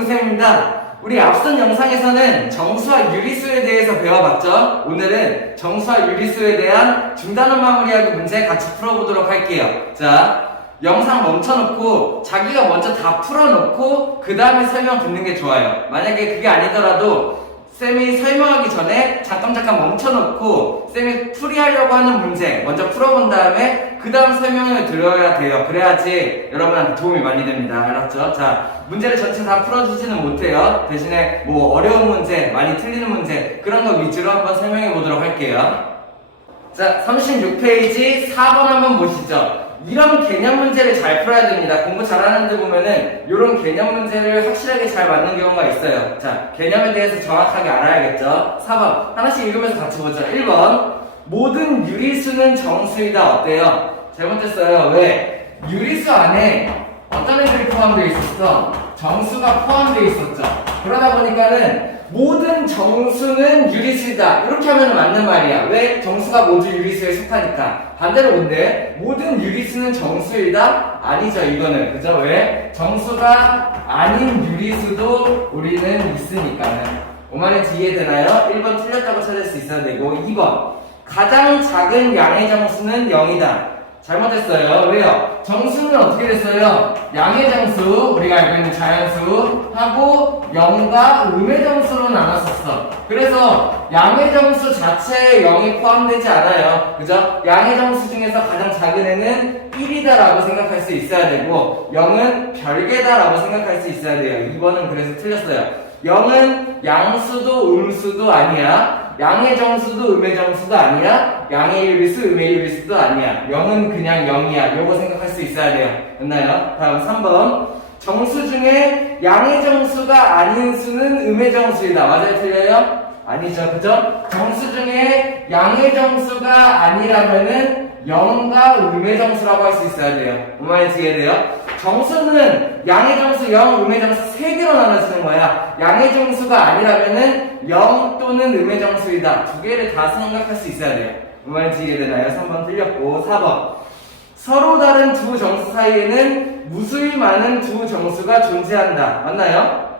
동구쌤입니다. 우리 앞선 영상에서는 정수와 유리수에 대해서 배워봤죠? 오늘은 정수와 유리수에 대한 중단원 마무리하기 문제 같이 풀어보도록 할게요. 자, 영상 멈춰놓고 자기가 먼저 다 풀어놓고 그 다음에 설명 듣는 게 좋아요. 만약에 그게 아니더라도 쌤이 설명하기 전에 잠깐 멈춰놓고 쌤이 풀이하려고 하는 문제 먼저 풀어본 다음에 그 다음 설명을 들어야 돼요. 그래야지 여러분한테 도움이 많이 됩니다. 알았죠? 자, 문제를 전체 다 풀어주지는 못해요. 대신에 뭐 어려운 문제, 많이 틀리는 문제 그런 거 위주로 한번 설명해 보도록 할게요. 자, 36페이지 4번 한번 보시죠. 이런 개념 문제를 잘 풀어야 됩니다. 공부 잘하는 데 보면은 이런 개념 문제를 확실하게 잘 맞는 경우가 있어요. 자, 개념에 대해서 정확하게 알아야겠죠. 4번 하나씩 읽으면서 같이 보죠. 1번 모든 유리수는 정수이다. 어때요? 잘못했어요. 왜? 유리수 안에 어떤 애들이 포함되어 있었어? 정수가 포함되어 있었죠. 그러다 보니까는 모든 정수는 유리수이다. 이렇게 하면 맞는 말이야. 왜? 정수가 모두 유리수에 속하니까. 반대로 뭔데? 모든 유리수는 정수이다? 아니죠, 이거는. 그죠? 왜? 정수가 아닌 유리수도 우리는 있으니까는. 5만원치 이해되나요? 1번 틀렸다고 찾을 수 있어야 되고. 2번 가장 작은 양의 정수는 0이다. 잘못했어요. 왜요? 정수는 어떻게 됐어요? 양의 정수, 우리가 알고 있는 자연수하고 0과 음의 정수로 나눴었어. 그래서 양의 정수 자체에 0이 포함되지 않아요. 그죠? 양의 정수 중에서 가장 작은 애는 1이다 라고 생각할 수 있어야 되고 0은 별개다 라고 생각할 수 있어야 돼요. 2번은 그래서 틀렸어요. 0은 양수도 음수도 아니야. 양의 정수도 음의 정수도 아니야. 양의 유리수, 음의 유리수도 아니야. 0은 그냥 0이야. 요거 생각할 수 있어야 돼요. 됐나요? 다음 3번. 정수 중에 양의 정수가 아닌 수는 음의 정수이다. 맞아요? 틀려요? 아니죠. 그죠? 정수 중에 양의 정수가 아니라면은 0과 음의 정수라고 할 수 있어야 돼요. 뭐만 이해돼요? 정수는 양의 정수 0, 음의 정수 3개로 나눠지는 거야. 양의 정수가 아니라면은 0 또는 음의 정수이다. 두 개를 다 생각할 수 있어야 돼요. 뭐만 이해되나요? 3번 틀렸고 4번 서로 다른 두 정수 사이에는 무수히 많은 두 정수가 존재한다. 맞나요?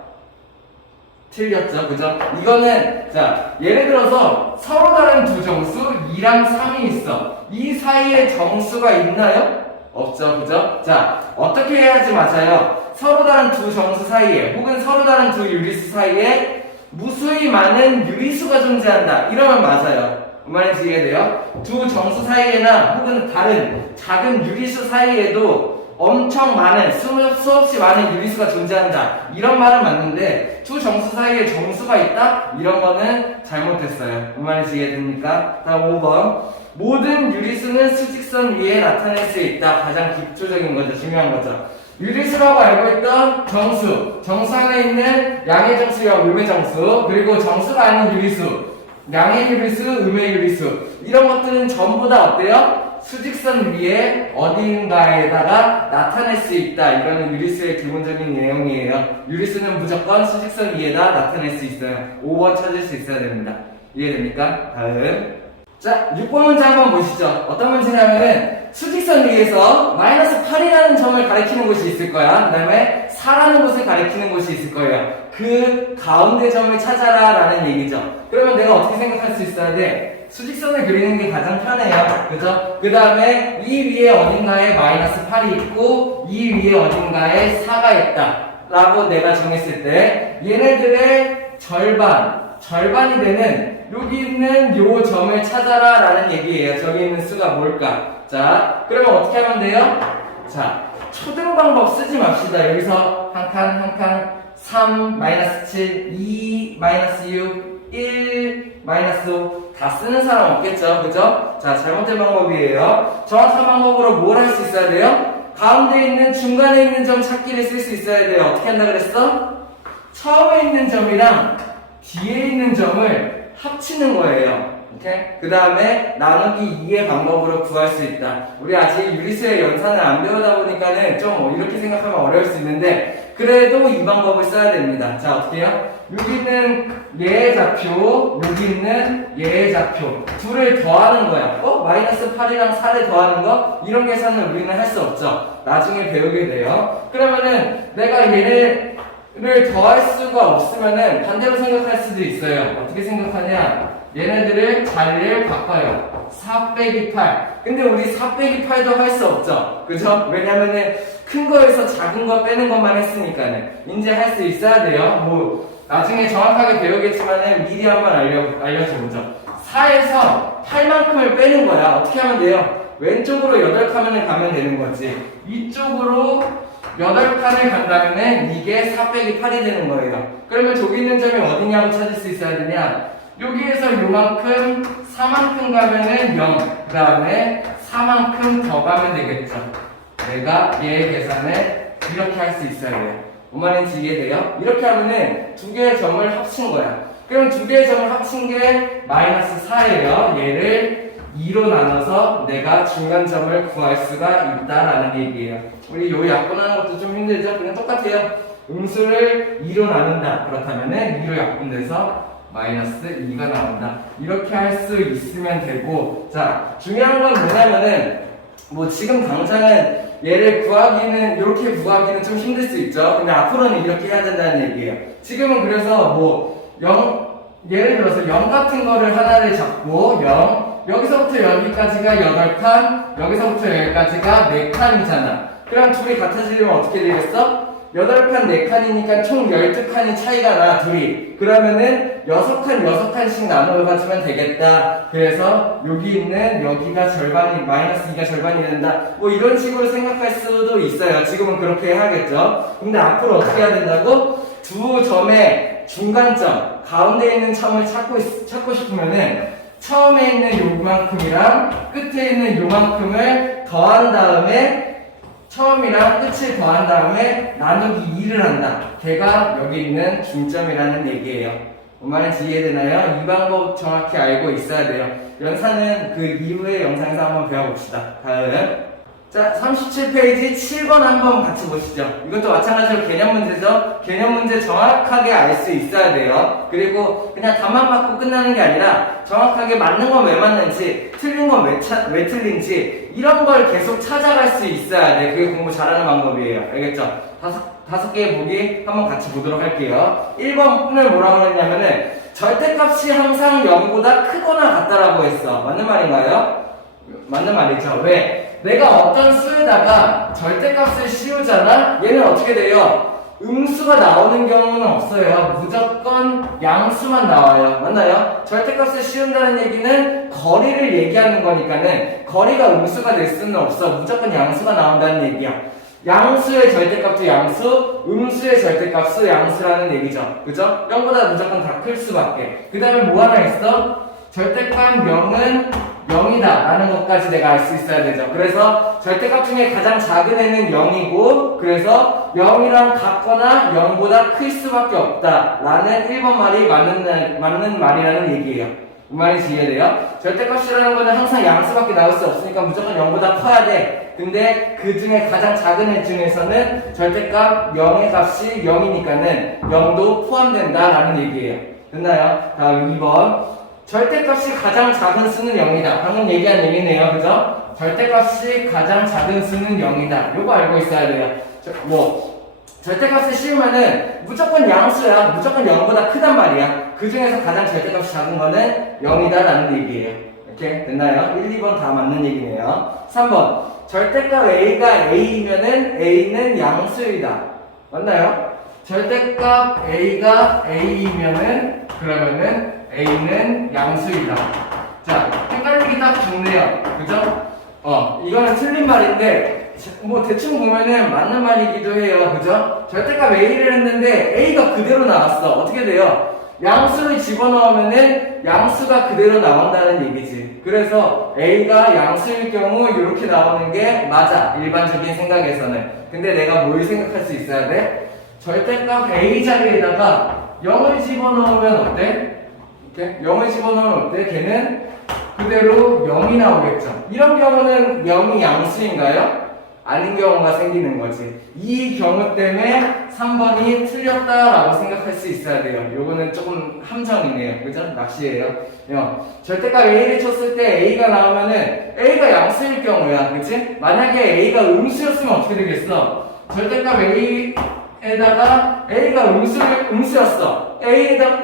틀렸죠, 그죠? 이거는 자, 예를 들어서 서로 다른 두 정수 2랑 3이 있어. 이 사이에 정수가 있나요? 없죠, 그죠? 자, 어떻게 해야지 맞아요? 서로 다른 두 정수 사이에 혹은 서로 다른 두 유리수 사이에 무수히 많은 유리수가 존재한다. 이러면 맞아요. 뭔 말인지 이해돼요? 두 정수 사이에나 혹은 다른 작은 유리수 사이에도 엄청 많은 수없이 많은 유리수가 존재한다. 이런 말은 맞는데 두 정수 사이에 정수가 있다? 이런 거는 잘못됐어요. 뭔 말인지 이해됩니까? 다음 5번 모든 유리수는 수직선 위에 나타낼 수 있다. 가장 기초적인 거죠. 중요한 거죠. 유리수라고 알고 있던 정수 안에 있는 양의 정수, 음의 정수, 그리고 정수가 아닌 유리수, 양의 유리수, 음의 유리수 이런 것들은 전부 다 어때요? 수직선 위에 어딘가에다가 나타낼 수 있다. 이거는 유리수의 기본적인 내용이에요. 유리수는 무조건 수직선 위에다 나타낼 수 있어요. 5번 찾을 수 있어야 됩니다. 이해됩니까? 다음 자, 6번 문제 한번 보시죠. 어떤 문제냐면은 수직선 위에서 마이너스 8이라는 점을 가리키는 곳이 있을 거야. 그 다음에 4라는 곳을 가리키는 곳이 있을 거예요. 그 가운데 점을 찾아라 라는 얘기죠. 그러면 내가 어떻게 생각할 수 있어야 돼? 수직선을 그리는 게 가장 편해요. 그죠? 그 다음에 이 위에 어딘가에 마이너스 8이 있고 이 위에 어딘가에 4가 있다 라고 내가 정했을 때 얘네들의 절반이 되는 여기 있는 요 점을 찾아라 라는 얘기예요. 저기 있는 수가 뭘까? 자, 그러면 어떻게 하면 돼요? 자, 초등 방법 쓰지 맙시다. 여기서 한 칸 3, 마이너스 7, 2, 마이너스 6, 1, 마이너스 5 다 쓰는 사람 없겠죠? 그죠? 자, 잘못된 방법이에요. 정확한 방법으로 뭘 할 수 있어야 돼요? 가운데 있는 중간에 있는 점 찾기를 쓸 수 있어야 돼요. 어떻게 한다 그랬어? 처음에 있는 점이랑 뒤에 있는 점을 합치는 거예요. 오케이? 그 다음에 나누기 2의 방법으로 구할 수 있다. 우리 아직 유리수의 연산을 안 배우다 보니까는 좀 이렇게 생각하면 어려울 수 있는데 그래도 이 방법을 써야 됩니다. 자, 어떻게 해요? 여기 있는 얘의 좌표, 여기 있는 얘의 좌표 둘을 더하는 거야. 마이너스 8이랑 4를 더하는 거? 이런 계산은 우리는 할 수 없죠. 나중에 배우게 돼요. 그러면은 내가 얘를 를 더할 수가 없으면은 반대로 생각할 수도 있어요. 어떻게 생각하냐? 얘네들을 자리를 바꿔요. 4 빼기 8. 근데 우리 4 빼기 8도 할 수 없죠. 그죠? 왜냐면은 큰 거에서 작은 거 빼는 것만 했으니까는. 이제 할 수 있어야 돼요. 뭐, 나중에 정확하게 배우겠지만은 미리 한번 알려줘보죠. 4에서 8만큼을 빼는 거야. 어떻게 하면 돼요? 왼쪽으로 8칸을 가면 되는 거지. 이쪽으로 8칸을 간다면은 이게 4 빼기 8이 되는 거예요. 그러면 저기 있는 점이 어디냐고 찾을 수 있어야 되냐? 여기에서 요만큼 4만큼 가면은 0. 그 다음에 4만큼 더 가면 되겠죠. 내가 얘의 계산을 이렇게 할 수 있어야 돼요. 뭔 말인지 이해돼요? 이렇게 하면은 두 개의 점을 합친 거야. 그럼 두 개의 점을 합친 게 마이너스 4예요. 얘를 2로 나눠서 내가 중간점을 구할 수가 있다라는 얘기예요. 우리 요 약분하는 것도 좀 힘들죠? 그냥 똑같아요. 음수를 2로 나눈다. 그렇다면은 2로 약분돼서 마이너스 2가 나온다. 이렇게 할 수 있으면 되고, 자, 중요한 건 뭐냐면은, 뭐 지금 당장은 얘를 구하기는, 이렇게 구하기는 좀 힘들 수 있죠. 근데 앞으로는 이렇게 해야 된다는 얘기예요. 지금은 그래서 뭐, 예를 들어서 0 같은 거를 하나를 잡고, 0, 여기서부터 여기까지가 8칸, 여기서부터 여기까지가 4칸이잖아. 그럼 둘이 같아지려면 어떻게 되겠어? 8칸, 4칸이니까 총 12칸이 차이가 나, 둘이. 그러면은 6칸, 6칸씩 나눠가지면 되겠다. 그래서 여기 있는 여기가 절반이, 마이너스 2가 절반이 된다. 뭐 이런 식으로 생각할 수도 있어요. 지금은 그렇게 해야겠죠. 근데 앞으로 어떻게 해야 된다고? 두 점의 중간점, 가운데 있는 점을 찾고 싶으면은 처음에 있는 요만큼이랑 끝에 있는 요만큼을 더한 다음에 처음이랑 끝을 더한 다음에 나누기 2를 한다. 걔가 여기 있는 중점이라는 얘기예요. 뭔 말인지 이해되나요? 이 방법 정확히 알고 있어야 돼요. 연산은 그 이후의 영상에서 한번 배워봅시다. 다음. 자, 37페이지 7번 한번 같이 보시죠. 이것도 마찬가지로 개념 문제죠. 개념 문제 정확하게 알 수 있어야 돼요. 그리고 그냥 답만 받고 끝나는 게 아니라 정확하게 맞는 건 왜 맞는지, 틀린 건 왜 틀린지 이런 걸 계속 찾아갈 수 있어야 돼. 그게 공부 잘하는 방법이에요. 알겠죠? 다섯 개의 보기 한번 같이 보도록 할게요. 1번을 뭐라고 했냐면은 절대값이 항상 0보다 크거나 같다라고 했어. 맞는 말인가요? 맞는 말이죠. 왜? 내가 어떤 수에다가 절대값을 씌우잖아? 얘는 어떻게 돼요? 음수가 나오는 경우는 없어요. 무조건 양수만 나와요. 맞나요? 절대값을 씌운다는 얘기는 거리를 얘기하는 거니까는 거리가 음수가 될 수는 없어. 무조건 양수가 나온다는 얘기야. 양수의 절대값도 양수, 음수의 절대값도 양수라는 얘기죠. 그죠? 0보다 무조건 다 클 수밖에. 그 다음에 뭐 하나 있어? 절대값 0은 0이다 라는 것까지 내가 알 수 있어야 되죠. 그래서 절대값 중에 가장 작은 애는 0이고 그래서 0이랑 같거나 0보다 클 수밖에 없다 라는 1번 말이 맞는 말이라는 얘기예요. 그 말인지 이해돼요? 절대값이라는 거는 항상 양수밖에 나올 수 없으니까 무조건 0보다 커야 돼. 근데 그 중에 가장 작은 애 중에서는 절대값 0의 값이 0이니까는 0도 포함된다 라는 얘기예요. 됐나요? 다음 2번. 절대값이 가장 작은 수는 0이다. 방금 얘기한 얘기네요. 그죠? 절대값이 가장 작은 수는 0이다. 요거 알고 있어야 돼요. 절대값을 씌우면은 무조건 양수야. 무조건 0보다 크단 말이야. 그 중에서 가장 절대값이 작은 거는 0이다 라는 얘기예요. 이렇게 됐나요? 1, 2번 다 맞는 얘기네요. 3번. 절대값 A가 A이면은 A는 양수이다. 맞나요? 절대값 A가 A이면은 그러면은 A는 양수이다. 자, 헷갈리기 딱 좋네요. 그죠? 이거는 틀린 말인데, 뭐 대충 보면은 맞는 말이기도 해요. 그죠? 절대값 A를 했는데 A가 그대로 나왔어. 어떻게 돼요? 양수를 집어넣으면은 양수가 그대로 나온다는 얘기지. 그래서 A가 양수일 경우 이렇게 나오는 게 맞아. 일반적인 생각에서는. 근데 내가 뭘 생각할 수 있어야 돼? 절대값 A 자리에다가 0을 집어넣으면 어때? 이렇게 0을 집어넣으면 어때? 걔는 그대로 0이 나오겠죠. 이런 경우는 0이 양수인가요? 아닌 경우가 생기는 거지. 이 경우 때문에 3번이 틀렸다라고 생각할 수 있어야 돼요. 요거는 조금 함정이네요. 그죠? 낚시예요. 절대값 A를 쳤을 때 A가 나오면은 A가 양수일 경우야. 그치? 만약에 A가 음수였으면 어떻게 되겠어? 절대값 A 에다가 A가 음수였어.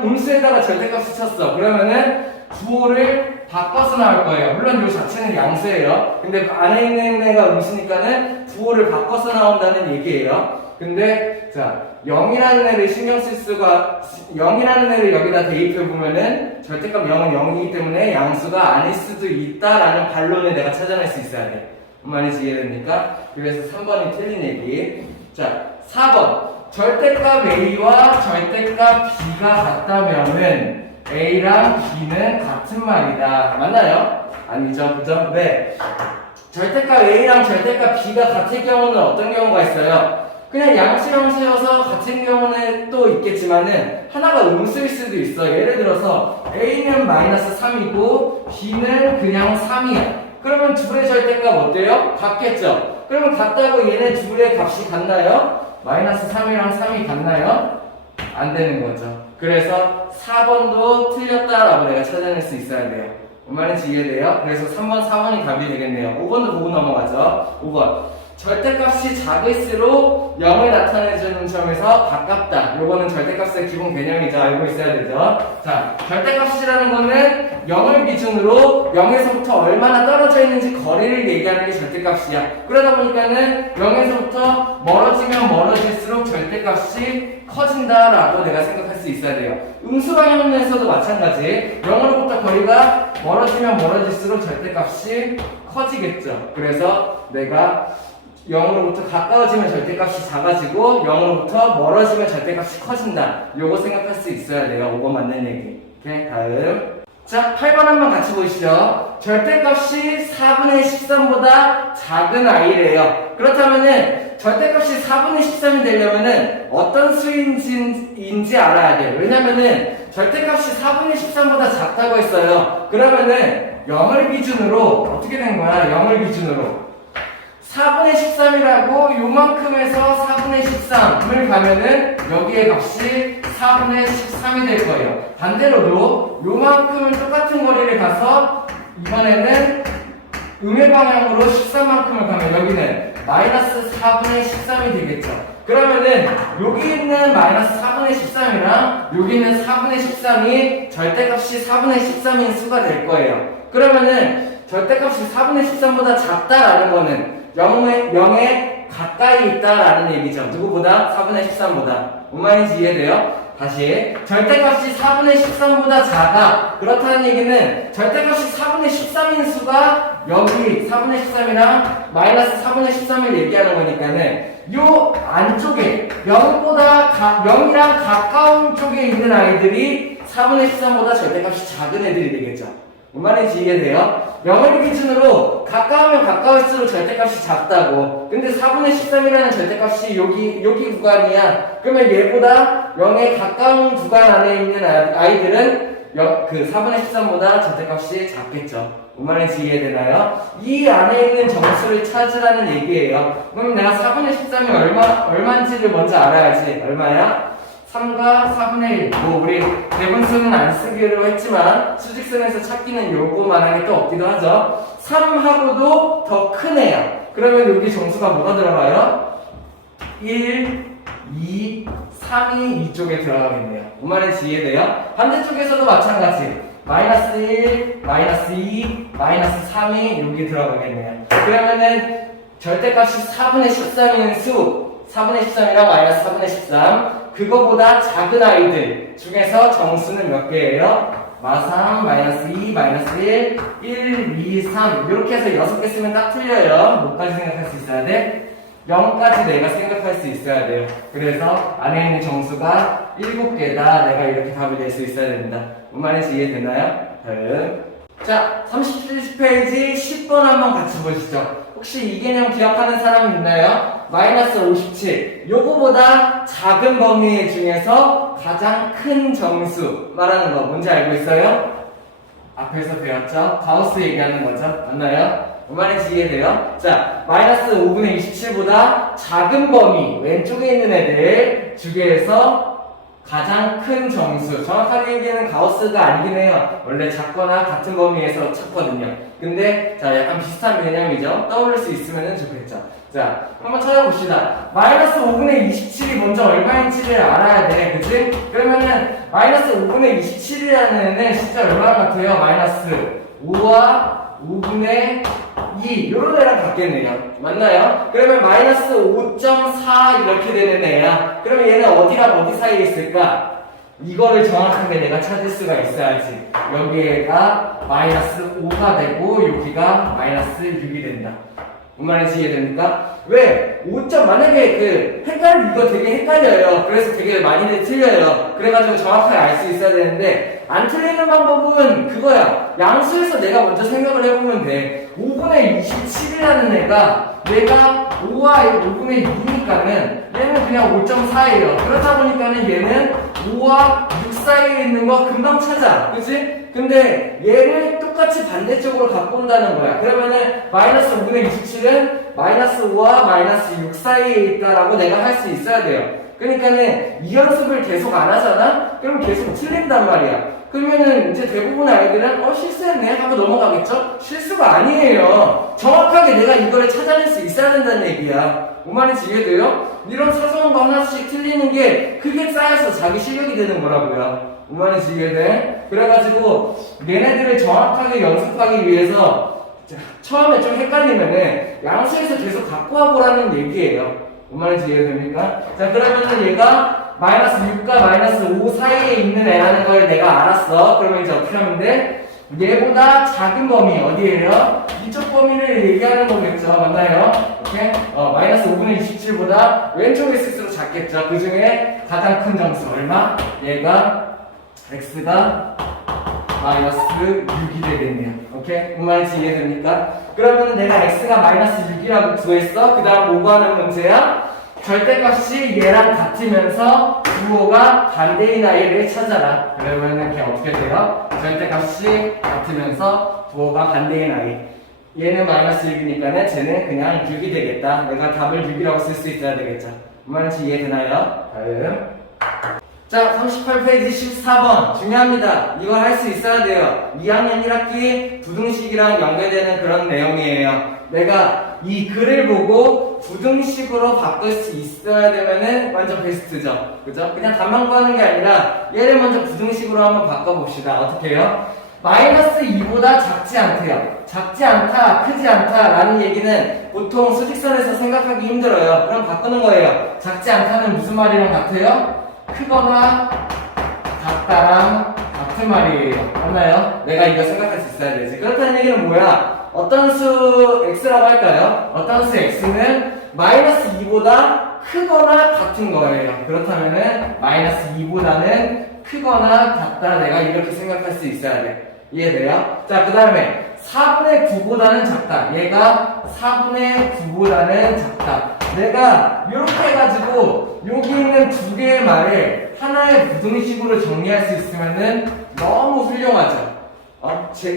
음수에다가 절대값을 쳤어. 그러면은 부호를 바꿔서 나올 거예요. 물론 이 자체는 양수예요. 근데 안에 있는 애가 음수니까는 부호를 바꿔서 나온다는 얘기예요. 근데 자 0이라는 애를 신경 쓸 수가 0이라는 애를 여기다 대입해 보면은 절대값 0은 0이기 때문에 양수가 아닐 수도 있다라는 반론을 내가 찾아낼 수 있어야 돼. 뭔 말인지 이해됩니까? 그래서 3번이 틀린 얘기. 자 4번 절대값 A와 절대값 B가 같다면은 A랑 B는 같은 말이다. 맞나요? 아니죠. 그죠? 네. 절대값 A랑 절대값 B가 같을 경우는 어떤 경우가 있어요? 그냥 양수형수여서 같은 경우는 또 있겠지만은 하나가 음수일 수도 있어. 예를 들어서 A는 마이너스 3이고 B는 그냥 3이야. 그러면 둘의 절대값 어때요? 같겠죠? 그러면 같다고 얘네 둘의 값이 같나요? 마이너스 3이랑 3이 같나요? 안 되는 거죠. 그래서 4번도 틀렸다라고 내가 찾아낼 수 있어야 돼요. 뭔 말인지 이해돼요? 그래서 3번, 4번이 답이 되겠네요. 5번도 보고 넘어가죠. 5번. 절대값이 작을수록 0을 나타내주는 점에서 가깝다. 요거는 절대값의 기본 개념이죠. 알고 있어야 되죠. 자, 절대값이라는 거는 0을 기준으로 0에서부터 얼마나 떨어져 있는지 거리를 얘기하는 게 절대값이야. 그러다 보니까는 0에서부터 멀어지면 멀어질수록 절대값이 커진다라고 내가 생각할 수 있어야 돼요. 음수 방향에서도 마찬가지. 0으로부터 거리가 멀어지면 멀어질수록 절대값이 커지겠죠. 그래서 내가 0으로부터 가까워지면 절대값이 작아지고 0으로부터 멀어지면 절대값이 커진다. 요거 생각할 수 있어야 돼요. 5번 맞는 얘기. 오케이, 다음. 자, 8번 한번 같이 보시죠. 절대값이 4분의 13보다 작은 i래요. 그렇다면은 절대값이 4분의 13이 되려면은 어떤 수인지 알아야 돼요. 왜냐면은 절대값이 4분의 13보다 작다고 했어요. 그러면은 0을 기준으로 어떻게 된 거야? 0을 기준으로 4분의 13이라고 요만큼에서 4분의 13을 가면은 여기에 값이 4분의 13이 될 거예요. 반대로도 요만큼을 똑같은 거리를 가서 이번에는 음의 방향으로 13만큼을 가면 여기는 마이너스 4분의 13이 되겠죠. 그러면은 여기 있는 마이너스 4분의 13이랑 여기 있는 4분의 13이 절대값이 4분의 13인 수가 될 거예요. 그러면은 절대값이 4분의 13보다 작다라는 거는 0에 가까이 있다라는 얘기죠. 누구보다? 4분의 13보다. 뭔 말인지 이해돼요? 다시. 절대값이 4분의 13보다 작아. 그렇다는 얘기는 절대값이 4분의 13인 수가 여기 4분의 13이랑 마이너스 4분의 13을 얘기하는 거니까는 요 안쪽에 0이랑 가까운 쪽에 있는 아이들이 4분의 13보다 절대값이 작은 애들이 되겠죠. 뭔 말인지 이해돼요? 0을 기준으로 가까우면 가까울수록 절대값이 작다고. 근데 4분의 13이라는 절대값이 여기 구간이야. 그러면 얘보다 0에 가까운 구간 안에 있는 아이들은 그 4분의 13보다 절대값이 작겠죠. 뭔 말인지 이해되나요? 이 안에 있는 정수를 찾으라는 얘기예요. 그럼 내가 4분의 13이 얼마인지를 먼저 알아야지. 얼마야? 3과 4분의 1. 뭐 우리 대분수는 안 쓰기로 했지만 수직선에서 찾기는 요거만하게 또 없기도 하죠. 3하고도 더 큰 애야. 그러면 여기 정수가 뭐가 들어가요? 1, 2, 3이 이쪽에 들어가겠네요. 뭔 말인지 이해돼요? 반대쪽에서도 마찬가지. 마이너스 1, 마이너스 2, 마이너스 3이 여기 들어가겠네요. 그러면은 절대값이 4분의 13인 수 4분의 13이랑 마이너스 4분의 13 그거보다 작은 아이들 중에서 정수는 몇 개예요? 마3, 마이너스 2, 마이너스 1, 1, 2, 3 이렇게 해서 6개 쓰면 딱 틀려요. 뭐까지 생각할 수 있어야 돼? 0까지 내가 생각할 수 있어야 돼요. 그래서 안에 있는 정수가 7개다. 내가 이렇게 답을 낼 수 있어야 됩니다. 뭔 말인지 이해되나요? 다음. 자, 37페이지 10번 한번 같이 보시죠. 혹시 이 개념 기억하는 사람 있나요? 마이너스 57. 요거보다 작은 범위 중에서 가장 큰 정수 말하는 거 뭔지 알고 있어요? 앞에서 배웠죠? 가우스 얘기하는 거죠? 맞나요? 뭔 말인지 이해돼요? 자, 마이너스 5분의 27보다 작은 범위 왼쪽에 있는 애들 주계에서 가장 큰 정수. 정확하게 얘기하는 가우스가 아니긴 해요. 원래 작거나 같은 범위에서 찾거든요. 근데 자 약간 비슷한 개념이죠. 떠올릴 수 있으면 좋겠죠. 자 한번 찾아봅시다. 마이너스 5분의 27이 먼저 얼마인지를 알아야 돼. 그치? 그러면은 마이너스 5분의 27이라는 애는 진짜 얼마 같아요? 마이너스 5와 5분의 2 이런 애랑 같겠네요. 맞나요? 그러면 마이너스 5.4 이렇게 되는 애야. 그러면 얘는 어디랑 어디 사이에 있을까? 이거를 정확하게 내가 찾을 수가 있어야지. 여기가 마이너스 5가 되고 여기가 마이너스 6이 된다. 뭔 말인지 이해됩니까? 왜? 5점 만약에 이거 되게 헷갈려요. 그래서 되게 많이들 틀려요. 그래가지고 정확하게 알 수 있어야 되는데 안 틀리는 방법은 그거야. 양수에서 내가 먼저 생각을 해보면 돼. 5분의 27이라는 애가 내가 5와 5분의 2니까는 얘는 그냥 5.4예요. 그러다 보니까는 얘는 5와 6 사이에 있는 거 금방 찾아. 그치? 근데 얘를 똑같이 반대쪽으로 갖고 온다는 거야. 그러면은 마이너스 5분의 27은 마이너스 5와 마이너스 6 사이에 있다라고 내가 할 수 있어야 돼요. 그러니까는 이 연습을 계속 안 하잖아? 그럼 계속 틀린단 말이야. 그러면은 이제 대부분의 아이들은 실수했네 하고 넘어가겠죠? 실수가 아니에요. 정확하게 내가 이거를 찾아낼 수 있어야 된다는 얘기야. 뭔 말인지 이해돼요? 이런 사소한 거 하나씩 틀리는 게 크게 쌓여서 자기 실력이 되는 거라고요. 뭔 말인지 이해돼? 그래가지고 얘네들을 정확하게 연습하기 위해서 처음에 좀 헷갈리면은 양수에서 계속 갖고 와보라는 얘기예요. 뭔 말인지 이해됩니까? 자 그러면은 얘가 마이너스 6과 마이너스 5 사이에 있는 애라는 걸 내가 알았어. 그러면 이제 어떻게 하면 돼? 얘보다 작은 범위 어디예요? 이쪽 범위를 얘기하는 거겠죠. 맞나요? 오케이? 마이너스 5분의 27보다 왼쪽에 있을수록 작겠죠. 그 중에 가장 큰 점수 얼마? 얘가 x가 마이너스 6이 되겠네요. 오케이? 뭔 말인지 이해됩니까? 그러면 내가 x가 마이너스 6이라고 구했어. 그 다음 뭐 구하는 문제야? 절대값이 얘랑 같으면서 부호가 반대인 아이를 찾아라. 그러면은 걔 어떻게 돼요? 절대값이 같으면서 부호가 반대인 아이. 얘는 마이너스 6이니까는 쟤는 그냥 6이 되겠다. 내가 답을 6이라고 쓸 수 있어야 되겠죠. 뭔 말인지 이해되나요? 다음. 자, 38페이지 14번. 중요합니다. 이거 할 수 있어야 돼요. 2학년 1학기 부등식이랑 연결되는 그런 내용이에요. 내가 이 글을 보고 부등식으로 바꿀 수 있어야 되면은 완전 베스트죠. 그죠? 그냥 답만 구하는 게 아니라 얘를 먼저 부등식으로 한번 바꿔봅시다. 어떻게 해요? 마이너스 2보다 작지 않대요. 작지 않다, 크지 않다 라는 얘기는 보통 수직선에서 생각하기 힘들어요. 그럼 바꾸는 거예요. 작지 않다는 무슨 말이랑 같아요? 크거나 같다랑 같은 말이에요. 맞나요? 내가 이거 생각할 수 있어야 되지. 그렇다는 얘기는 뭐야? 어떤 수 x라고 할까요? 어떤 수 x는 마이너스 2보다 크거나 같은 거예요. 그렇다면은 마이너스 2보다는 크거나 같다. 내가 이렇게 생각할 수 있어야 돼. 이해돼요? 자, 그 다음에 4분의 9보다는 작다. 얘가 4분의 9보다는 작다. 내가 이렇게 해가지고 여기 있는 두 개의 말을 하나의 부등식으로 정리할 수 있으면은 너무 훌륭하죠.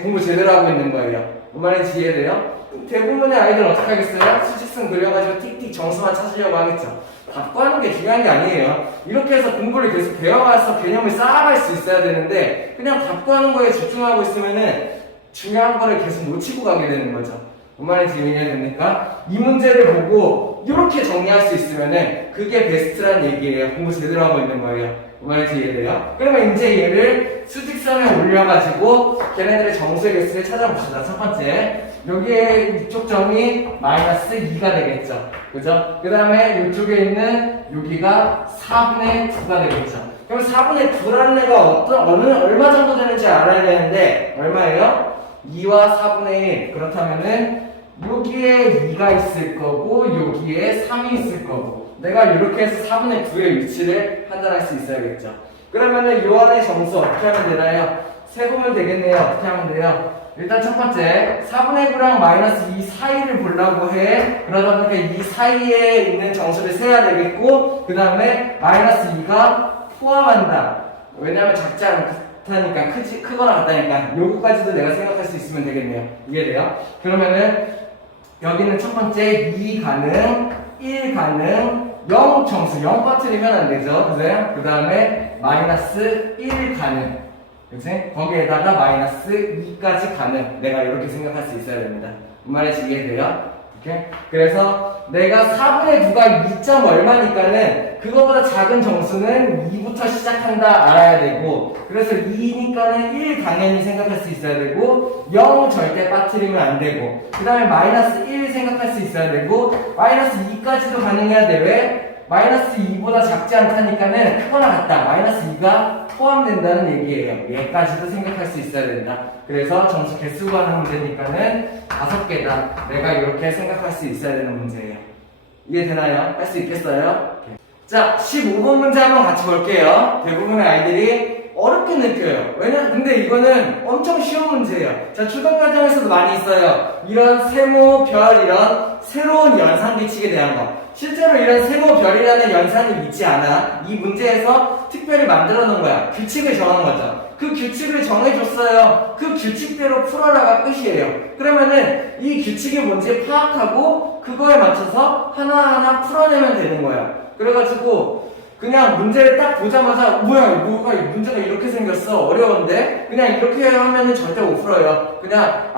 공부 제대로 하고 있는 거예요. 뭔 말인지 이해돼요? 대부분의 아이들은 어떻게 하겠어요? 수직선 그려가지고 틱틱 정수만 찾으려고 하겠죠. 답고 하는 게 중요한 게 아니에요. 이렇게 해서 공부를 계속 배워가서 개념을 쌓아갈 수 있어야 되는데 그냥 답고 하는 거에 집중하고 있으면은 중요한 거를 계속 놓치고 가게 되는 거죠. 뭔 말인지 이해됩니까? 이 문제를 보고 이렇게 정리할 수 있으면은 그게 베스트란 얘기예요. 공부 제대로 하고 있는 거예요. 뭔 말인지 이해돼요? 그러면 이제 얘를 수직선에 올려가지고 걔네들의 정수의 개수를 찾아봅시다. 첫 번째, 여기에 이쪽 점이 마이너스 2가 되겠죠. 그죠? 그 다음에 이쪽에 있는 여기가 4분의 9가 되겠죠. 그럼 4분의 9라는 애가 얼마 정도 되는지 알아야 되는데 얼마예요? 2와 4분의 1. 그렇다면은 여기에 2가 있을 거고 여기에 3이 있을 거고 내가 이렇게 해서 4분의 9의 위치를 판단할 수 있어야겠죠. 그러면은 요 안의 정수 어떻게 하면 되나요? 세보면 되겠네요. 어떻게 하면 돼요? 일단 첫 번째 4분의 9랑 마이너스 2 사이를 보려고 해. 그러다 보니까 이 사이에 있는 정수를 세야 되겠고 그 다음에 마이너스 2가 포함한다. 왜냐하면 작지 않다니까 크거나 같다니까 요거까지도 내가 생각할 수 있으면 되겠네요. 이해돼요? 그러면은 여기는 첫 번째 2 가능, 1 가능, 0 정수 0 빠뜨리면 안 되죠. 그죠? 그 다음에 마이너스 1 가능. 그치? 거기에다가 마이너스 2까지 가능. 내가 이렇게 생각할 수 있어야 됩니다. 무슨 말인지 이해돼요? 오케이? 그래서 내가 4분의 9가 2점 얼마니까는 그거보다 작은 정수는 2부터 시작한다 알아야 되고, 그래서 2니까는 1 당연히 생각할 수 있어야 되고, 0 절대 빠뜨리면 안 되고, 그 다음에 마이너스 1 생각할 수 있어야 되고, 마이너스 2까지도 가능해야 돼. 왜? 마이너스 2보다 작지 않다니까는 크거나 같다. 마이너스 2가 포함된다는 얘기예요. 얘까지도 생각할 수 있어야 된다. 그래서 정수 개수 구하는 문제니까는 5개다. 내가 이렇게 생각할 수 있어야 되는 문제예요. 이해되나요? 할 수 있겠어요? 자, 15번 문제 한번 같이 볼게요. 대부분의 아이들이 어렵게 느껴요. 근데 이거는 엄청 쉬운 문제예요. 자, 초등과정에서도 많이 있어요. 이런 세모, 별, 이런 새로운 연산 규칙에 대한 거. 실제로 이런 세모, 별이라는 연산이 있지 않아. 이 문제에서 특별히 만들어 놓은 거야. 규칙을 정한 거죠. 그 규칙을 정해줬어요. 그 규칙대로 풀어나가 끝이에요. 그러면은 이 규칙이 뭔지 파악하고 그거에 맞춰서 하나하나 풀어내면 되는 거야. 그래가지고 그냥 문제를 딱 보자마자 뭐가 이 문제가 이렇게 생겼어. 어려운데? 그냥 이렇게 하면은 절대 못 풀어요. 그냥